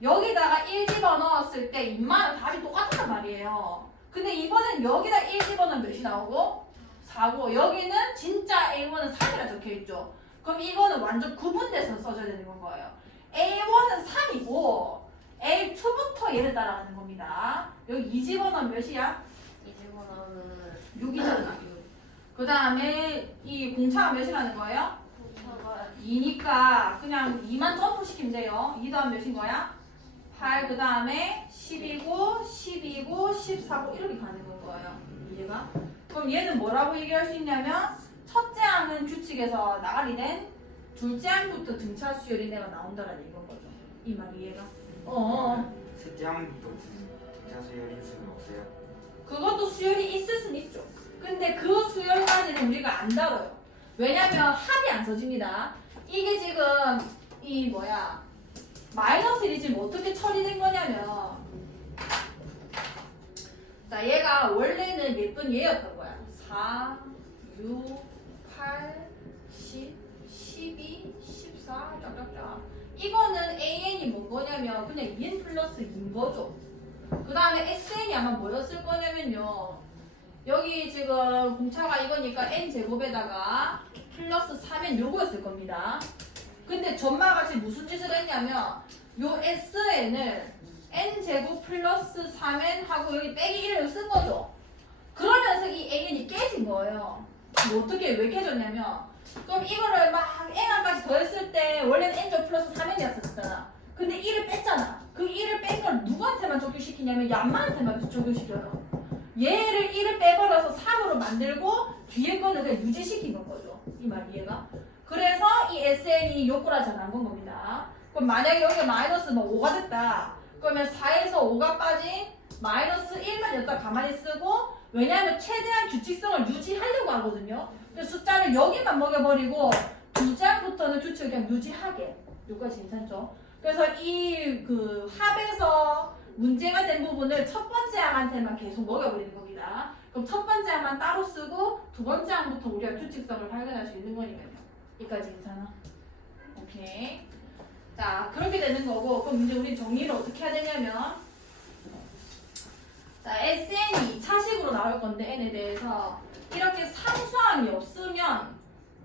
여기다가 1 집어넣었을 때 인마는 답이 똑같단 말이에요. 근데 이번엔 여기다 1 집어넣으면 몇이 나오고? 4고 여기는 진짜 A1은 3이라 적혀있죠. 그럼 이거는 완전 구분돼서 써줘야 되는 건 거예요. A1은 3이고 A2부터 얘를 따라가는 겁니다. 여기 2 집어넣으면 몇이야? 이 집어넣으면 6이잖아. 그 다음에 이 공차가 몇이라는 거예요? 공차가 2니까 그냥 2만 점프시키면 돼요. 2 더하면 몇인 거야? 8, 그 다음에 10이고 12고 14고 이렇게 가는 건 거예요. 이해가? 그럼 얘는 뭐라고 얘기할 수 있냐면 첫째 항은 규칙에서 나가리 된 둘째 항부터 등차 수열이 내가 나온다라는 이건 거죠. 이 말 이해가? 셋째 항부터 등차 수열인 수는 없어요. 그것도 수열이 있을 수는 있죠. 근데 그 수열까지는 우리가 안 다뤄요. 왜냐면 합이 안 써집니다. 이게 지금 마이너스 1이 지금 어떻게 처리된 거냐면, 자, 얘가 원래는 예쁜 얘였던 거야. 4, 6, 8, 10, 12, 14, 쫙쫙쫙. 이거는 AN이 뭔 거냐면 그냥 2n 플러스 2인 거죠. 그 다음에 SN이 아마 뭐였을 거냐면요. 여기 지금 공차가 이거니까 n제곱에다가 플러스 3n 요거였을 겁니다. 근데 전마같이 무슨 짓을 했냐면 요 SN을 n제곱 플러스 3n 하고 여기 빼기 1을 쓴 거죠. 그러면서 이 AN이 깨진 거예요. 뭐 어떻게 왜 깨졌냐면, 그럼 이거를 막 n까지 더했을 때 원래는 n제곱 플러스 3n이었었잖아. 근데 1을 뺐잖아. 그 1을 뺀 걸 누구한테만 적용시키냐면 얀마한테만 적용시켜요. 얘를 1을 빼버려서 3으로 만들고 뒤에 거는 그냥 유지시킨 건 거죠. 이 말 이해가? 그래서 이 SN이 요꾸라지 나온 건 겁니다. 그럼 만약에 여기가 마이너스 5가 됐다. 그러면 4에서 5가 빠진 마이너스 1만 여기다 가만히 쓰고, 왜냐하면 최대한 규칙성을 유지하려고 하거든요. 그래서 숫자를 여기만 먹여버리고 둘째 항부터는 규칙을 그냥 유지하게. 여기까지 괜찮죠? 그래서 이 합에서 문제가 된 부분을 첫 번째 항한테만 계속 먹여버리는 겁니다. 그럼 첫 번째 항만 따로 쓰고 두 번째 항부터 우리가 규칙성을 발견할 수 있는 거니까요. 여기까지 괜찮아? 오케이. 자, 그렇게 되는 거고, 그럼 이제 우리 정리를 어떻게 해야 되냐면, 자, SN이 2차식으로 나올 건데 n에 대해서 이렇게 상수항이 없으면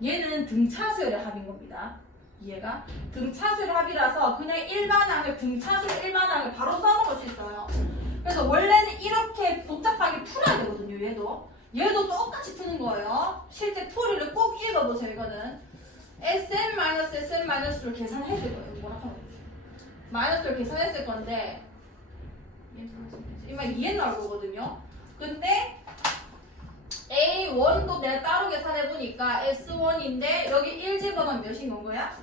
얘는 등차수열의 합인 겁니다. 이해가? 등차수열 합이라서 그냥 일반항을 등차수열 일반항을 바로 써먹을 수 있어요. 그래서 원래는 이렇게 복잡하게 풀어야 되거든요. 얘도 똑같이 푸는 거예요. 실제 풀이를 꼭 읽어보세요. 이거는 SN-SN-를 계산했을 거예요. 뭐라고 하면 마이너스를 계산했을 건데 이만 2에 나올 거거든요. 근데 A1도 내가 따로 계산해보니까 S1인데 여기 1 집어넣으면 몇인 건 거야?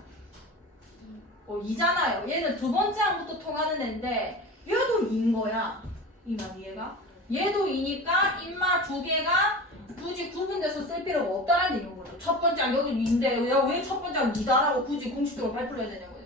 2잖아요. 얘는 두 번째 항부터 통하는 애인데 얘도 2인 거야. 이만 이해가? 얘도 2니까 인마 두 개가 굳이 구분돼서 쓸 필요가 없다는 얘기인 거죠. 첫 번째 항 여기 2인데 왜 첫 번째 항 2다라고 굳이 공식적으로 발표를 해야 되냐고요.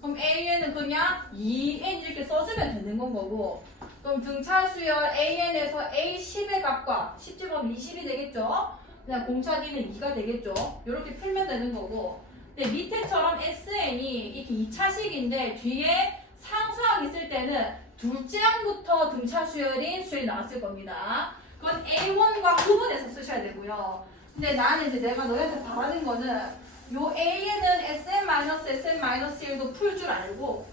그럼 AN은 그냥 2N 이렇게 써주면 되는 건 거고, 그럼 등차 수열 AN에서 A10의 값과 10 집어넣으면 20이 되겠죠? 그냥 공차 D는 2가 되겠죠? 이렇게 풀면 되는 거고, 근데 밑에처럼 SN이 이렇게 2차식인데 뒤에 상수항 있을 때는 둘째 항부터 등차 수열인 수열이 나왔을 겁니다. 그건 A1과 구분해서 쓰셔야 되고요. 근데 나는 이제 내가 너희한테 바라는 거는 요 A는 SM-SM-1도 풀 줄 알고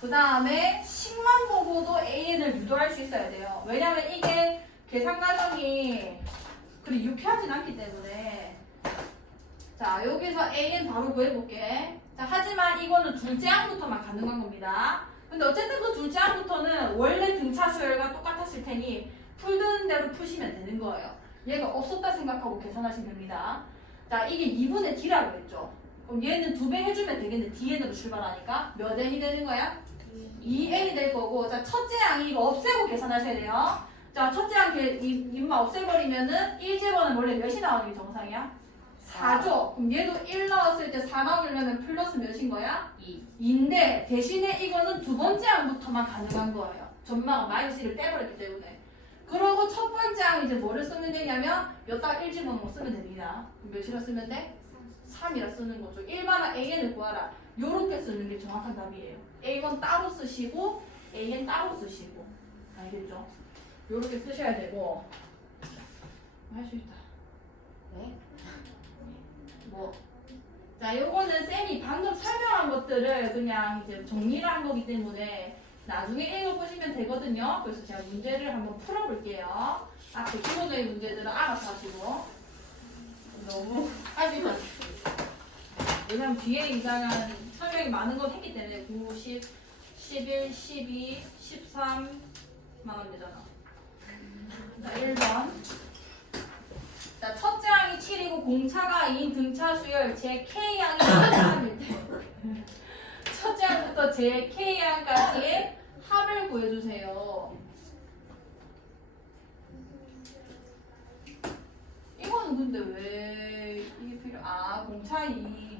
그 다음에 식만 보고도 AN을 유도할 수 있어야 돼요. 왜냐면 이게 계산 과정이 그리 유쾌하진 않기 때문에. 자, 여기서 AN 바로 구해볼게. 자, 하지만 이거는 둘째 항부터만 가능한 겁니다. 근데 어쨌든 그 둘째 항부터는 원래 등차 수열과 똑같았을 테니 풀던 대로 푸시면 되는 거예요. 얘가 없었다 생각하고 계산하시면 됩니다. 자, 이게 2분의 D라고 했죠. 그럼 얘는 2배 해주면 되겠네. Dn으로 출발하니까 몇 n이 되는 거야? 2n이 될 거고, 자, 첫째 항이 이거 없애고 계산하셔야 돼요. 자, 첫째 항 인마 없애버리면은 1제곱은 원래 몇이 나오는 게 정상이야? 4죠. 그럼 얘도 1 넣었을 때 4 나오려면 플러스 몇인 거야? 2인데 대신에 이거는 두 번째 항부터만 가능한 거예요. 전마가 마이너스 1을 빼버렸기 때문에. 그러고 첫 번째 항 이제 뭐를 쓰면 되냐면 여기다가 1 집어넣고 쓰면 됩니다. 그럼 몇이라 쓰면 돼? 3이라 쓰는 거죠. 일반항 AN을 구하라. 요렇게 쓰는 게 정확한 답이에요. A1 따로 쓰시고 AN 따로 쓰시고. 알겠죠? 요렇게 쓰셔야 되고. 할 수 있다. 네? 뭐. 자, 요거는 쌤이 방금 설명한 것들을 그냥 이제 정리를 한 거기 때문에 나중에 읽어보시면 되거든요. 그래서 제가 문제를 한번 풀어볼게요. 앞에 기본적인 문제들은 알아서 하시고. 너무 하시고. 왜냐면 뒤에 이상한 설명이 많은 걸 했기 때문에 9, 10, 11, 12, 13만 하면 되잖아. 자, 1번. 자, 첫째 항이 7이고 공차가 2인 등차 수열 제 K항이 3일 때 첫째 항부터 제 K항까지의 합을 구해주세요. 이거는 근데 왜 이게 공차 2.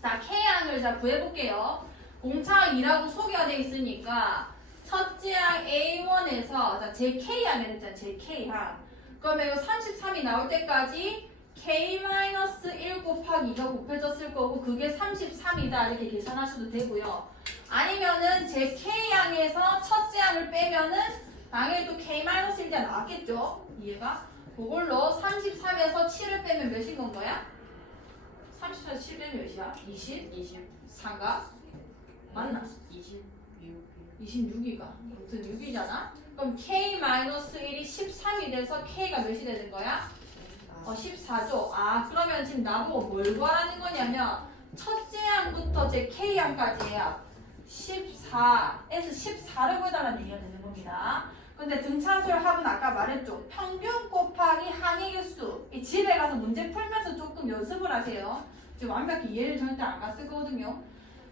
자, K항을 자 구해볼게요. 공차 2라고 소개가 되어 있으니까 첫째 항 A1에서 자, 제 K항을 했잖아. 제 K항. 그러면 이거 33이 나올 때까지 K-1 곱하기 2가 곱해졌을 거고 그게 33이다 이렇게 계산하셔도 되고요. 아니면은 제 K항에서 첫째 항을 빼면은 당연히 또 K-1가 나왔겠죠. 이해가? 그걸로 33에서 7을 빼면 몇인 건 거야? 34에서 7 빼면 몇이야? 24인가? 맞나? 26이가. 아무튼 6이잖아? 그럼 K-1이 13이 돼서 K가 몇이 되는 거야? 14죠. 그러면 지금 나보고 뭘 구하라는 거냐면 첫째 항부터 제 K항까지예요. 14에서 14를 구해달라는 얘기가 되는 겁니다. 근데 등차수열 합은 아까 말했죠. 평균 곱하기 항의 개수. 이 집에 가서 문제 풀면서 조금 연습을 하세요. 지금 완벽히 이해를 절대 안 갔을 거거든요.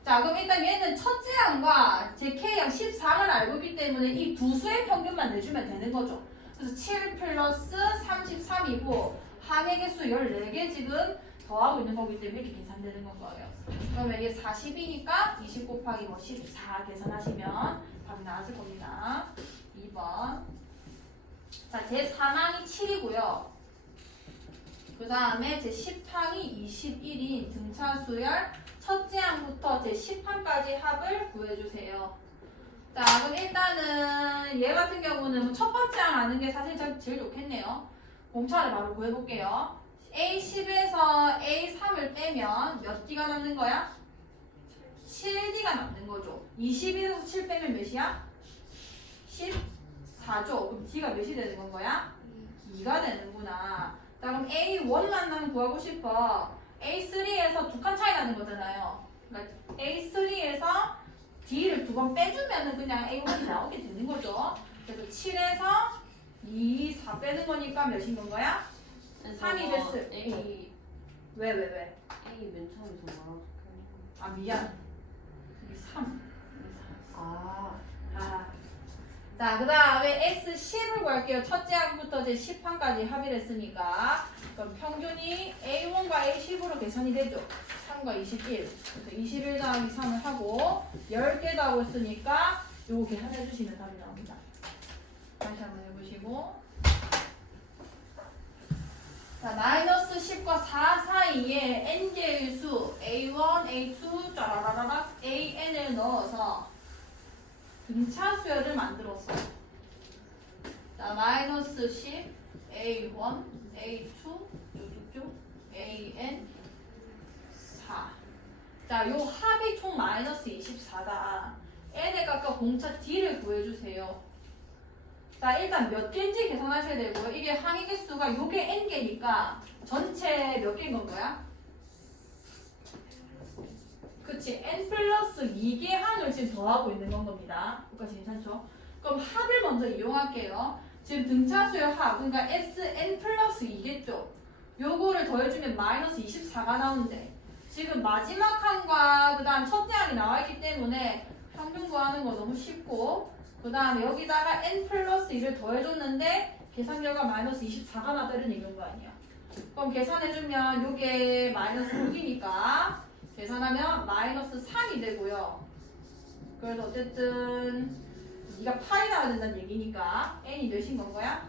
자, 그럼 일단 얘는 첫째 항과 제 K항 14를 알고 있기 때문에 이 두 수의 평균만 내주면 되는 거죠. 그래서 7 플러스 33이고 항의 개수 14개 지금 더하고 있는 거기 때문에 이렇게 계산되는 건 거예요. 그러면 이게 40이니까 20 곱하기 14 계산하시면 답이 나왔을 겁니다. 2번. 자, 제 3항이 7이고요. 그 다음에 제 10항이 21인 등차수열 첫째 항부터 제 10항까지 합을 구해주세요. 자, 그럼 일단은 얘 같은 경우는 첫 번째 항 아는 게 사실 제일 좋겠네요. 공차를 바로 구해볼게요. A10에서 A3을 빼면 몇 D가 남는 거야? 7D가 남는 거죠. 21에서 7 빼면 몇이야? 14죠. 그럼 D가 몇이 되는 건 거야? 2가 되는구나. 자, 그럼 A1만 나는 구하고 싶어. A3에서 두 칸 차이 나는 거잖아요. 그러니까 A3에서 D를 두 번 빼주면은 그냥 A1이 나오게 되는 거죠. 그래서 7에서 2, 4 빼는 거니까 몇인 건 거야? 3이 됐을. A 왜? A 맨 처음에 더 많아. 아, 미안. 이게 3. 아 자, 그 다음에 S10을 구할게요. 첫째 항부터 제 10항까지 합의를 했으니까. 그럼 평균이 A1과 A10으로 계산이 되죠. 3과 21. 그래서 21 더하기 3을 하고 10개 더하고 했으니까 요거 계산해 주시면 답이 나옵니다. 다시 한번 해보시고. 자, 마이너스 10과 4 사이에 n개의 수 A1, A2, 짜라라락 AN을 넣어서 등차 수열을 만들었어. 자, 마이너스 10, A1, A2, 쭉쭉쭉, AN, 4. 자, 요 합이 총 마이너스 24다. n에 깎아 공차 D를 구해주세요. 자, 일단 몇 개인지 계산하셔야 되고요. 이게 항의 개수가 요게 n개니까 전체 몇 개인 건 거야? 그치, n 플러스 2개 항을 지금 더하고 있는 건 겁니다. 여기까지 괜찮죠? 그럼 합을 먼저 이용할게요. 지금 등차수의 합, 그러니까 Sn 플러스 2겠죠? 요거를 더해주면 마이너스 24가 나오는데 지금 마지막 항과 그 다음 첫째 항이 나와있기 때문에 평균 구하는 거 너무 쉽고 그 다음에 여기다가 n 플러스 2를 더해줬는데 계산 결과 마이너스 24가 나다 이런 얘기인 거 아니야. 그럼 계산해주면 요게 마이너스 6이니까 계산하면 마이너스 3이 되고요. 그래서 어쨌든 네가 8이 나와야 된다는 얘기니까 n이 몇인 건 거야?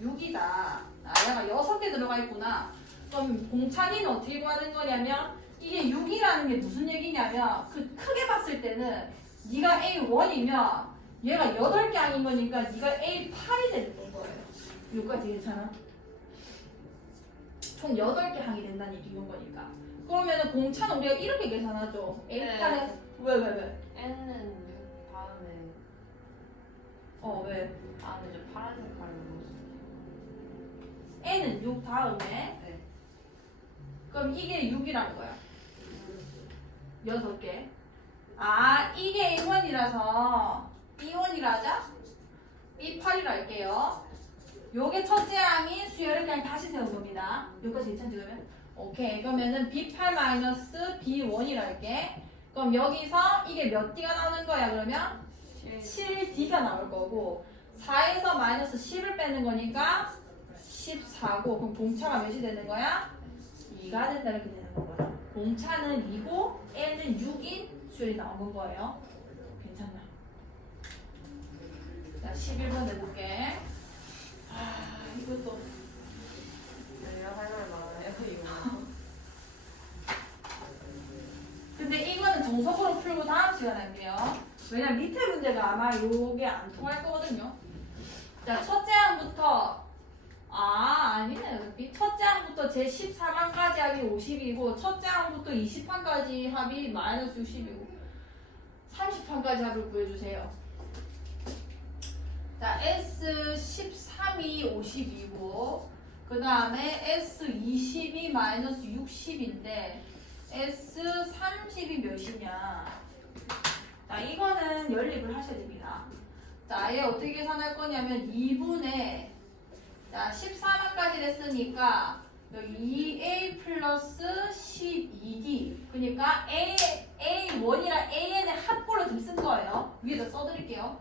6이다. 아, 얘가 6개 들어가 있구나. 그럼 공차이는 어떻게 구하는 거냐면 이게 6이라는 게 무슨 얘기냐면 그 크게 봤을 때는 네가 A1이면 얘가 8개 아닌 거니까 네가 A8이 되는 거예요. 여기까지 괜찮아? 총 8개 항이 된다는 얘기인 거니까. 그러면은 공차는 우리가 이렇게 계산하죠. A8에 왜? N은 6 다음에 왜? 근데 저 파란색 가는 n은 6 다음에 네. 그럼 이게 6이라는 거야. 6개. 아, 이게 A1이라서 B1이라 하자. B8이라 할게요. 요게 첫째 항이 수열을 그냥 다시 세운 겁니다. 여기까지 괜찮지 그러면? 오케이. 그러면은 B8-B1이라 할게. 그럼 여기서 이게 몇 D가 나오는 거야 그러면? 7D가 나올 거고 4에서 마이너스 10을 빼는 거니까 14고 그럼 공차가 몇이 되는 거야? 2가 된다 이렇게 되는 거고요. 공차는 2고 n은 6인 수열이 나온 거예요. 괜찮나? 자, 11번 내볼게. 이것도 내가 할 말 많아요 이거. 근데 이거는 정석으로 풀고 다음 시간에 할게요. 왜냐면 밑에 문제가 아마 요게 안 통할 거거든요. 자, 첫째 항부터 아니네. 첫째 항부터 제 14항까지 합이 50이고 첫째 항부터 20항까지 합이 마이너스 60이고 30항까지 합을 구해주세요. 자, S13이 52고 그 다음에 S20이 마이너스 60인데 S30이 몇이냐. 자, 이거는 연립을 하셔야 됩니다. 자, 얘 어떻게 계산할 거냐면 2분의 자, 14만까지 됐으니까 여기 2a 플러스 12d 그러니까 A1이랑 AN의 합골로 좀 쓴 거예요. 위에다 써드릴게요.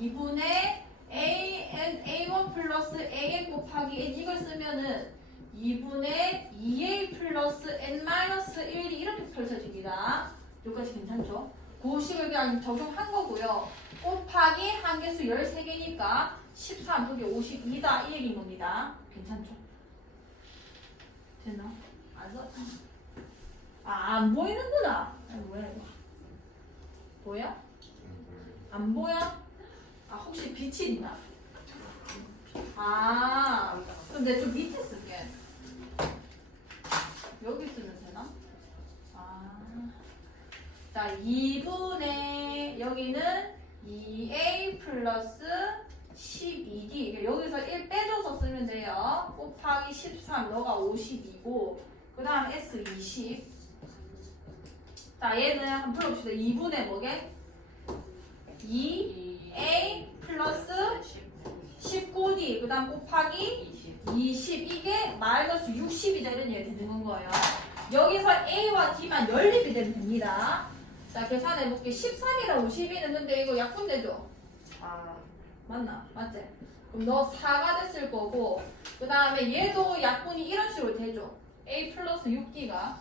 2분의 A1 플러스 AN 곱하기 N 이걸 쓰면은 2분의 2A 플러스 N-1이 이렇게 펼쳐집니다. 여기까지 괜찮죠? 그 식을 그냥 적용한 거고요. 곱하기 한개수 13개니까 13 그게 52다 이 얘기인 겁니다. 괜찮죠? 됐나? 안 써? 안 보이는구나. 뭐야 이거? 보여? 안 보여? 혹시 빛이 있나? 그럼 내가 좀 밑에 쓸게. 여기 쓰면 되나? 아. 자, 2분의 여기는 2a 플러스 12d. 여기서 1 빼줘서 쓰면 돼요. 곱하기 13, 너가 52고, 그 다음 s 20. 자, 얘는 한번 풀어봅시다. 2분의 뭐게? 2a 플러스 19d. 그 다음 곱하기 20. 이게 마이너스 60이 되는 얘 되는 거예요. 여기서 a와 d만 연립이 되면 됩니다. 자, 계산해볼게. 13이랑 52는 근데 이거 약분되죠? 아, 맞나? 맞지? 그럼 너 4가 됐을 거고, 그 다음에 얘도 약분이 이런 식으로 되죠? a 플러스 6d가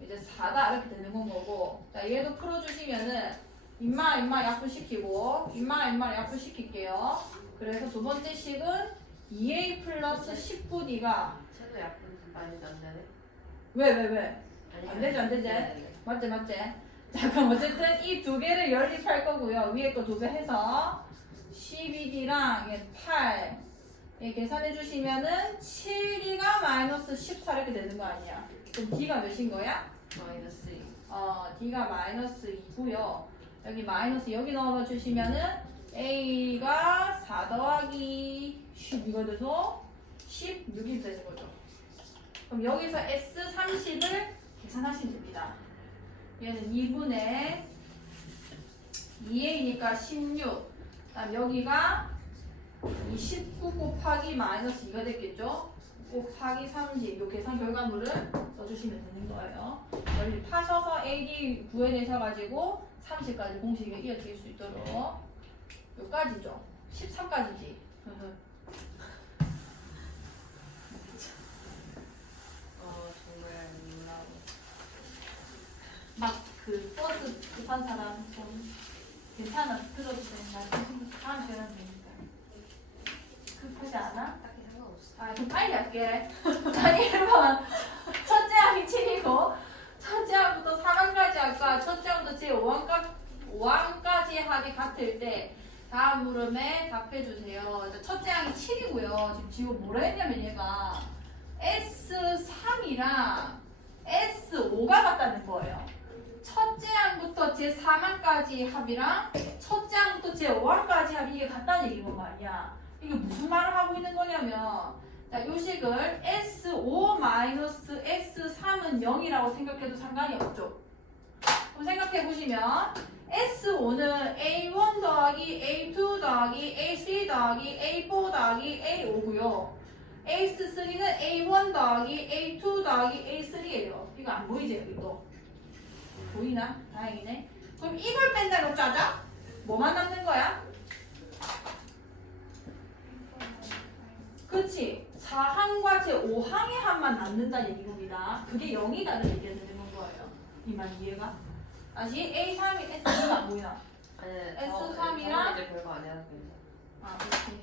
이제 4다 이렇게 되는 건 거고, 자, 얘도 풀어주시면은 인마 약분시키고, 인마 약분시킬게요. 그래서 두 번째 식은 2a 플러스 19d가 채도 약분 많이 안 되네. 왜? 아니, 안 되지, 안 되지? 네. 맞지? 자, 그럼 어쨌든 이 두 개를 연립할 거고요. 위에 거 두 배 해서 12d랑 8 계산해 주시면은 7d가 마이너스 14 이렇게 되는 거 아니야? 그럼 d가 몇인 거야? 마이너스 2. d가 마이너스 2고요. 여기 마이너스 여기 넣어 주시면은 a가 4 더하기 12가 돼서 16이 되는 거죠. 그럼 여기서 S30을 계산하시면 됩니다. 얘는 2분의 2a니까 16. 그다음 여기가 29 곱하기 마이너스 2가 됐겠죠? 곱하기 30. 요 계산 결과물을 써주시면 되는 거예요. 연립하셔서 AD 구해내셔가지고 30까지 공식에 이어질 수 있도록 요까지죠. 13까지지. 정말 놀라워. 막 그 버스 급한 사람 좀 괜찮아. 들어주세요. 나 다음 시간 되니까. 급하지 않아? 딱히 상관없어. 아, 좀 빨리 할게. 아니, 1번. 첫째 항이 7이고, 첫째 항부터 4강까지 할까? 첫째 항부터 제 5항까지 합이 같을 때, 다음 물음에 답해주세요. 첫째 항이 7이고요. 지금 뭐라 했냐면 얘가 S3이랑 S5가 같다는 거예요. 첫째 항부터 제 4항까지 합이랑 첫째 항부터 제 5항까지 합이 이게 같다는 얘기인 거 아니야. 이게 무슨 말을 하고 있는 거냐면, 자, 요 식을 S5-S3은 0이라고 생각해도 상관이 없죠. 그럼 생각해 보시면 S5는 A1 더하기 A2 더하기 A3 더하기 A4 더하기 A5고요. S3는 A1 더하기 A2 더하기 A3예요. 이거 안 보이지 여기 또? 보이나? 다행이네. 그럼 이걸 뺀다고 짜자? 뭐만 남는 거야? 그렇지. 4항과 제 5항의 합만 남는다는 얘기입니다. 그게 0이다는 얘기가 되는 거예요. 이만 이해가? 다시 A3이 S3가 뭐야? S3이랑 이제 별거 안 해야 되는데. 아, 그렇지.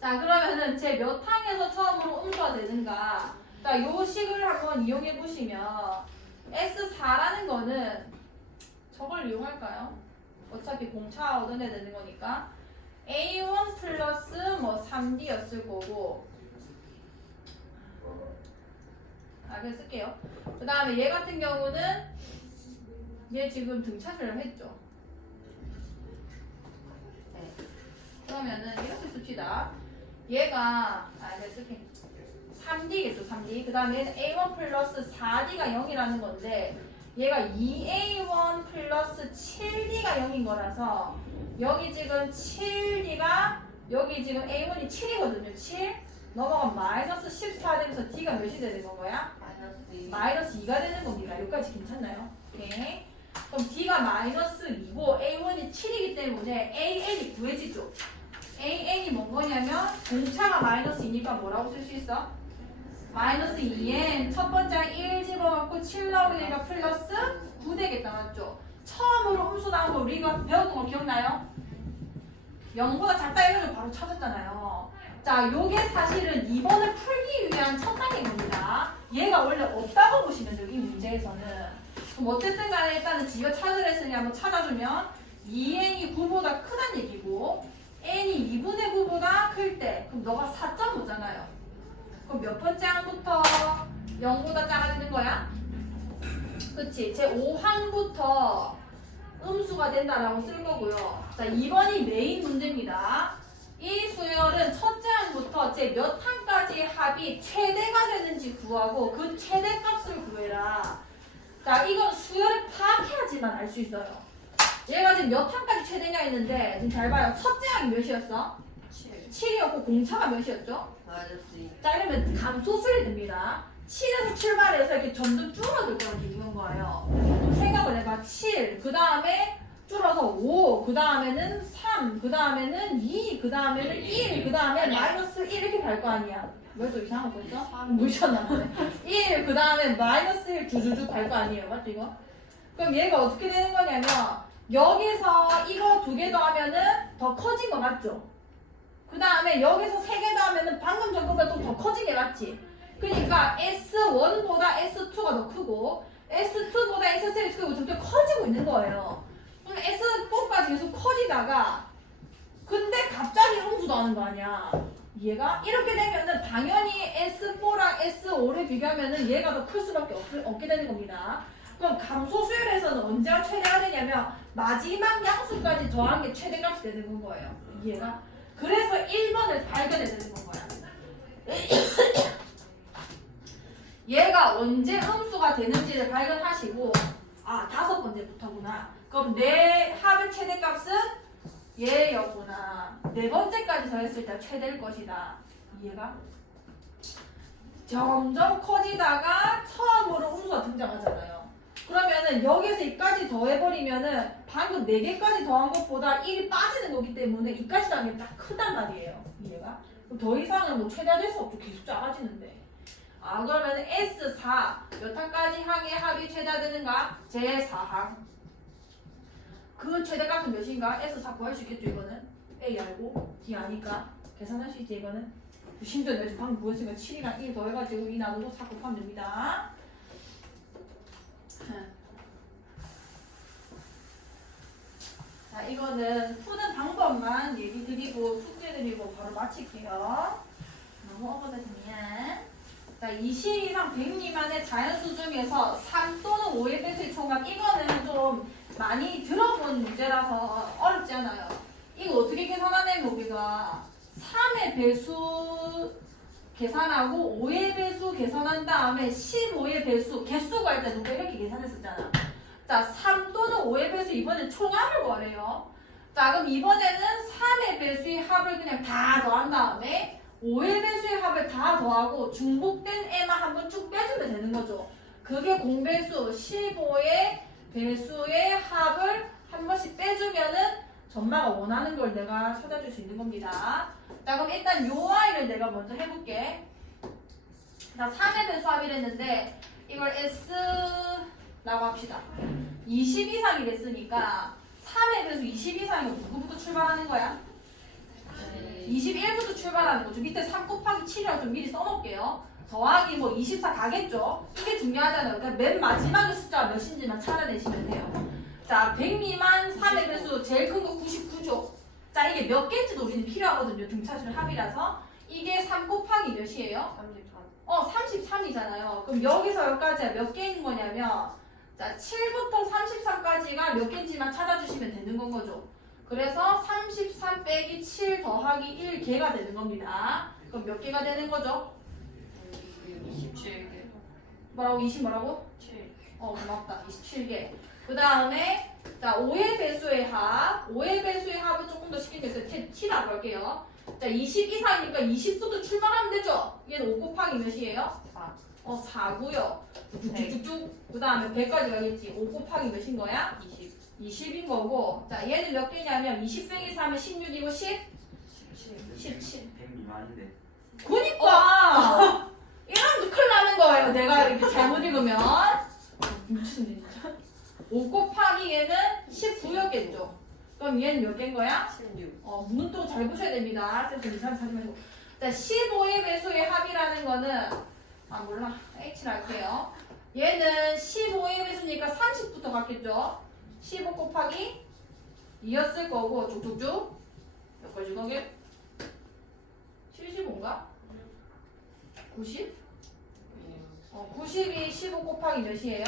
자, 그러면은 제 몇 항에서 처음으로 음수가 되는가? 자, 요 식을 한번 이용해 보시면 S4라는 거는 저걸 이용할까요? 어차피 공차 얻어내야 되는 거니까 A1 플러스 뭐 3D였을 거고, 그냥 쓸게요. 그 다음에 얘 같은 경우는 얘 지금 등차수를 했죠. 네. 그러면은 이렇게 씁시다. 얘가 그냥 쓸게. 3D겠죠, 3D. 그 다음에 얘는 A1 플러스 4D가 0이라는 건데, 얘가 2A1 플러스 7D가 0인 거라서, 여기 지금 7D가, 여기 지금 A1이 7이거든요, 7. 넘어가면 마이너스 14 되면서 D가 몇이 되는 건가요? 마이너스 2. 마이너스 2가 되는 겁니다. 여기까지 괜찮나요? 오케이. 그럼 D가 마이너스 2고, A1이 7이기 때문에 AN이 구해지죠. AN이 뭔 거냐면, 공차가 마이너스 2니까 뭐라고 쓸 수 있어? 마이너스 2n 첫 번째 1 집어넣고 7 나오게 되니까 플러스 9 되겠다, 맞죠? 처음으로 음수 나온 거 우리가 배웠던 거 기억나요? 0보다 작다 해가지고 바로 찾았잖아요. 자, 요게 사실은 2번을 풀기 위한 첫 단계인 겁니다. 얘가 원래 없다고 보시면 돼요, 이 문제에서는. 그럼 어쨌든 간에 일단은 지가 찾으려 했으니 한번 찾아주면 2n이 9보다 크다는 얘기고 n이 2분의 9보다 클 때 그럼 너가 4.5잖아요. 그럼 몇 번째 항부터 0보다 작아지는 거야? 그치? 제 5항부터 음수가 된다라고 쓸 거고요. 자, 2번이 메인 문제입니다. 이 수열은 첫째 항부터 제 몇 항까지 합이 최대가 되는지 구하고 그 최대값을 구해라. 자, 이건 수열을 파악해야지만 알 수 있어요. 얘가 지금 몇 항까지 최대냐 했는데 지금 잘 봐요. 첫째 항이 몇이었어? 7 7이었고 공차가 몇이었죠? 마이너스 2 자, 이러면 감소수열이 됩니다. 7에서 출발해서 이렇게 점점 줄어들 거라는 얘기인 거예요. 그럼 생각을 해봐. 7, 그 다음에 줄어서 5, 그 다음에는 3, 그 다음에는 2, 그 다음에는 1, 그 다음에 마이너스 1 이렇게 갈 거 아니야. 왜 또 이상한 거 있어? 무셨나 보네. 1, 그 다음에 마이너스 1 주주주 갈 거 아니에요. 맞죠, 이거? 그럼 얘가 어떻게 되는 거냐면 여기서 이거 2개 더하면은 더 커진 거 맞죠? 그 다음에 여기서 3개 더하면은 방금 전보다 또 더 커진 게 맞지? 그러니까 S1보다 S2가 더 크고 S2보다 S3가 크고 점점 커지고 있는 거예요. 그럼 S4까지 계속 커지다가 근데 갑자기 음수도 하는 거 아니야. 얘가 이렇게 되면은 당연히 S4랑 S5를 비교하면은 얘가 더 클 수밖에 없게 되는 겁니다. 그럼 감소 수열에서는 언제가 최대가 되냐면 마지막 양수까지 더한 게 최대값이 되는 거예요. 얘가 그래서 1번을 발견해야 되는 건 거야. 얘가 언제 음수가 되는지를 발견하시고 아 5번째부터구나. 그럼 내 합의 최대값은 얘였구나. 4번째까지 더했을 때 최대일 것이다. 이해가? 점점 커지다가 처음으로 음수가 등장하잖아요. 그러면은 여기서 2까지 더해버리면은 방금 4개까지 더한 것보다 1이 빠지는 거기 때문에 2까지 더한 게 딱 크단 말이에요. 이해가? 그럼 더 이상은 뭐 최대화될 수 없죠. 계속 작아지는데. 아 그러면 S4 몇 항까지 항의 합이 최대화되는가? 제4항. 그 최대값은 몇인가? S4 구할 수 있겠죠 이거는? A 알고 D 아니까 계산할 수 있지 이거는? 심지어 내가 지금 방금 구했으니까 7이랑 1 더해가지고 2 나누고 4 곱하면 됩니다. 자 이거는 푸는 방법만 얘기 드리고 숙제 드리고 바로 마칠게요. 너무 어거든요. 자 20 이상 100 미만의 자연수 중에서 3 또는 5의 배수의 총합 이거는 좀 많이 들어본 문제라서 어렵지 않아요. 이거 어떻게 계산하냐면 우리가 3의 배수 계산하고 5의 배수 계산한 다음에 15의 배수 개수 구할 때 누가 이렇게 계산했었잖아. 자 3 또는 5의 배수 이번엔 총합을 구하래요. 자 그럼 이번에는 3의 배수의 합을 그냥 다 더한 다음에 5의 배수의 합을 다 더하고 중복된 애만 한번 쭉 빼주면 되는 거죠. 그게 공배수 15의 배수의 합을 한 번씩 빼주면은 전마가 원하는 걸 내가 찾아줄 수 있는 겁니다. 자 그럼 일단 요 아이를 내가 먼저 해볼게. 자 3의 배수 합이랬는데 이걸 S라고 합시다. 20 이상이 됐으니까 3의 배수 20 이상이면 누구부터 출발하는 거야? 21부터 출발하는 거죠. 밑에 3 곱하기 7이라고 좀 미리 써놓을게요. 더하기 뭐 24 가겠죠? 이게 중요하잖아요. 그러니까 맨 마지막에 숫자가 몇인지만 찾아내시면 돼요. 자, 100 미만 3의 배수 제일 큰 거 99죠. 자, 이게 몇 개인지도 우리는 필요하거든요. 등차수열 합이라서. 이게 3 곱하기 몇이에요? 33 33이잖아요. 그럼 여기서 여기까지가 몇 개인 거냐면 자, 7부터 33까지가 몇 개인지만 찾아주시면 되는 건 거죠. 그래서 33 빼기 7 더하기 1개가 되는 겁니다. 그럼 몇 개가 되는 거죠? 27개 뭐라고? 20 뭐라고? 7 고맙다. 27개. 그 다음에 자 5의 배수의 합. 5의 배수의 합은 조금 더 쉽게 돼서 T라고 할게요. 자 20 이상이니까 20부터 출발하면 되죠? 얘는 5 곱하기 몇이에요? 4 4고요. 쭉쭉쭉. 그 다음에 100까지 가겠지. 5 곱하기 몇인 거야? 20인 거고. 자 얘는 몇 개냐면 20 빼기 3은 16이고 17. 100 미만인데. 그니까 이러면 큰일 나는 거예요. 내가 이렇게 잘못 읽으면 미친데 진짜. 5 곱하기 얘는 19였겠죠. 그럼 얘는 몇 개인 거야? 16 문도 잘 보셔야 됩니다. 쌤도 이상 사지 마시고. 자 15의 배수의 합이라는 거는 몰라. H를 할게요. 얘는 15의 배수니까 30부터 갔겠죠. 15 곱하기 2였을 거고 쭉쭉쭉 몇 가지 거게? 75인가? 90? 90이 15 곱하기 몇이에요?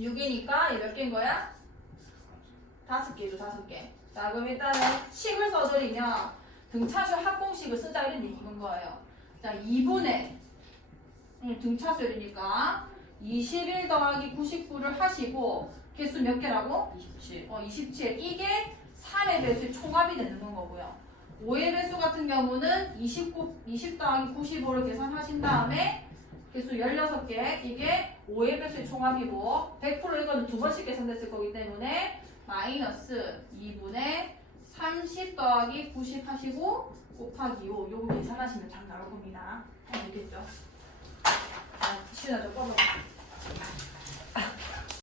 6이니까 얘 몇 개인 거야? 5개죠, 5개. 자, 그럼 일단은 식을 써드리면 등차수 합공식을 쓰자 이런 얘기인 거예요. 자, 2분의 등차수열이니까 21 더하기 99를 하시고 개수 몇 개라고? 27. 27. 이게 3의 배수의 총합이 되는 거고요. 5의 배수 같은 경우는 20 더하기 95를 계산하신 다음에 개수 16개, 이게 5의 배수의 총합이고 100% 이거는 두 번씩 계산됐을 거기 때문에 마이너스 2분의 30 더하기 90 하시고 곱하기 5 요거 계산하시면 답 나올 겁니다. 아시겠죠? 자, 시윤아 좀 꺼봐.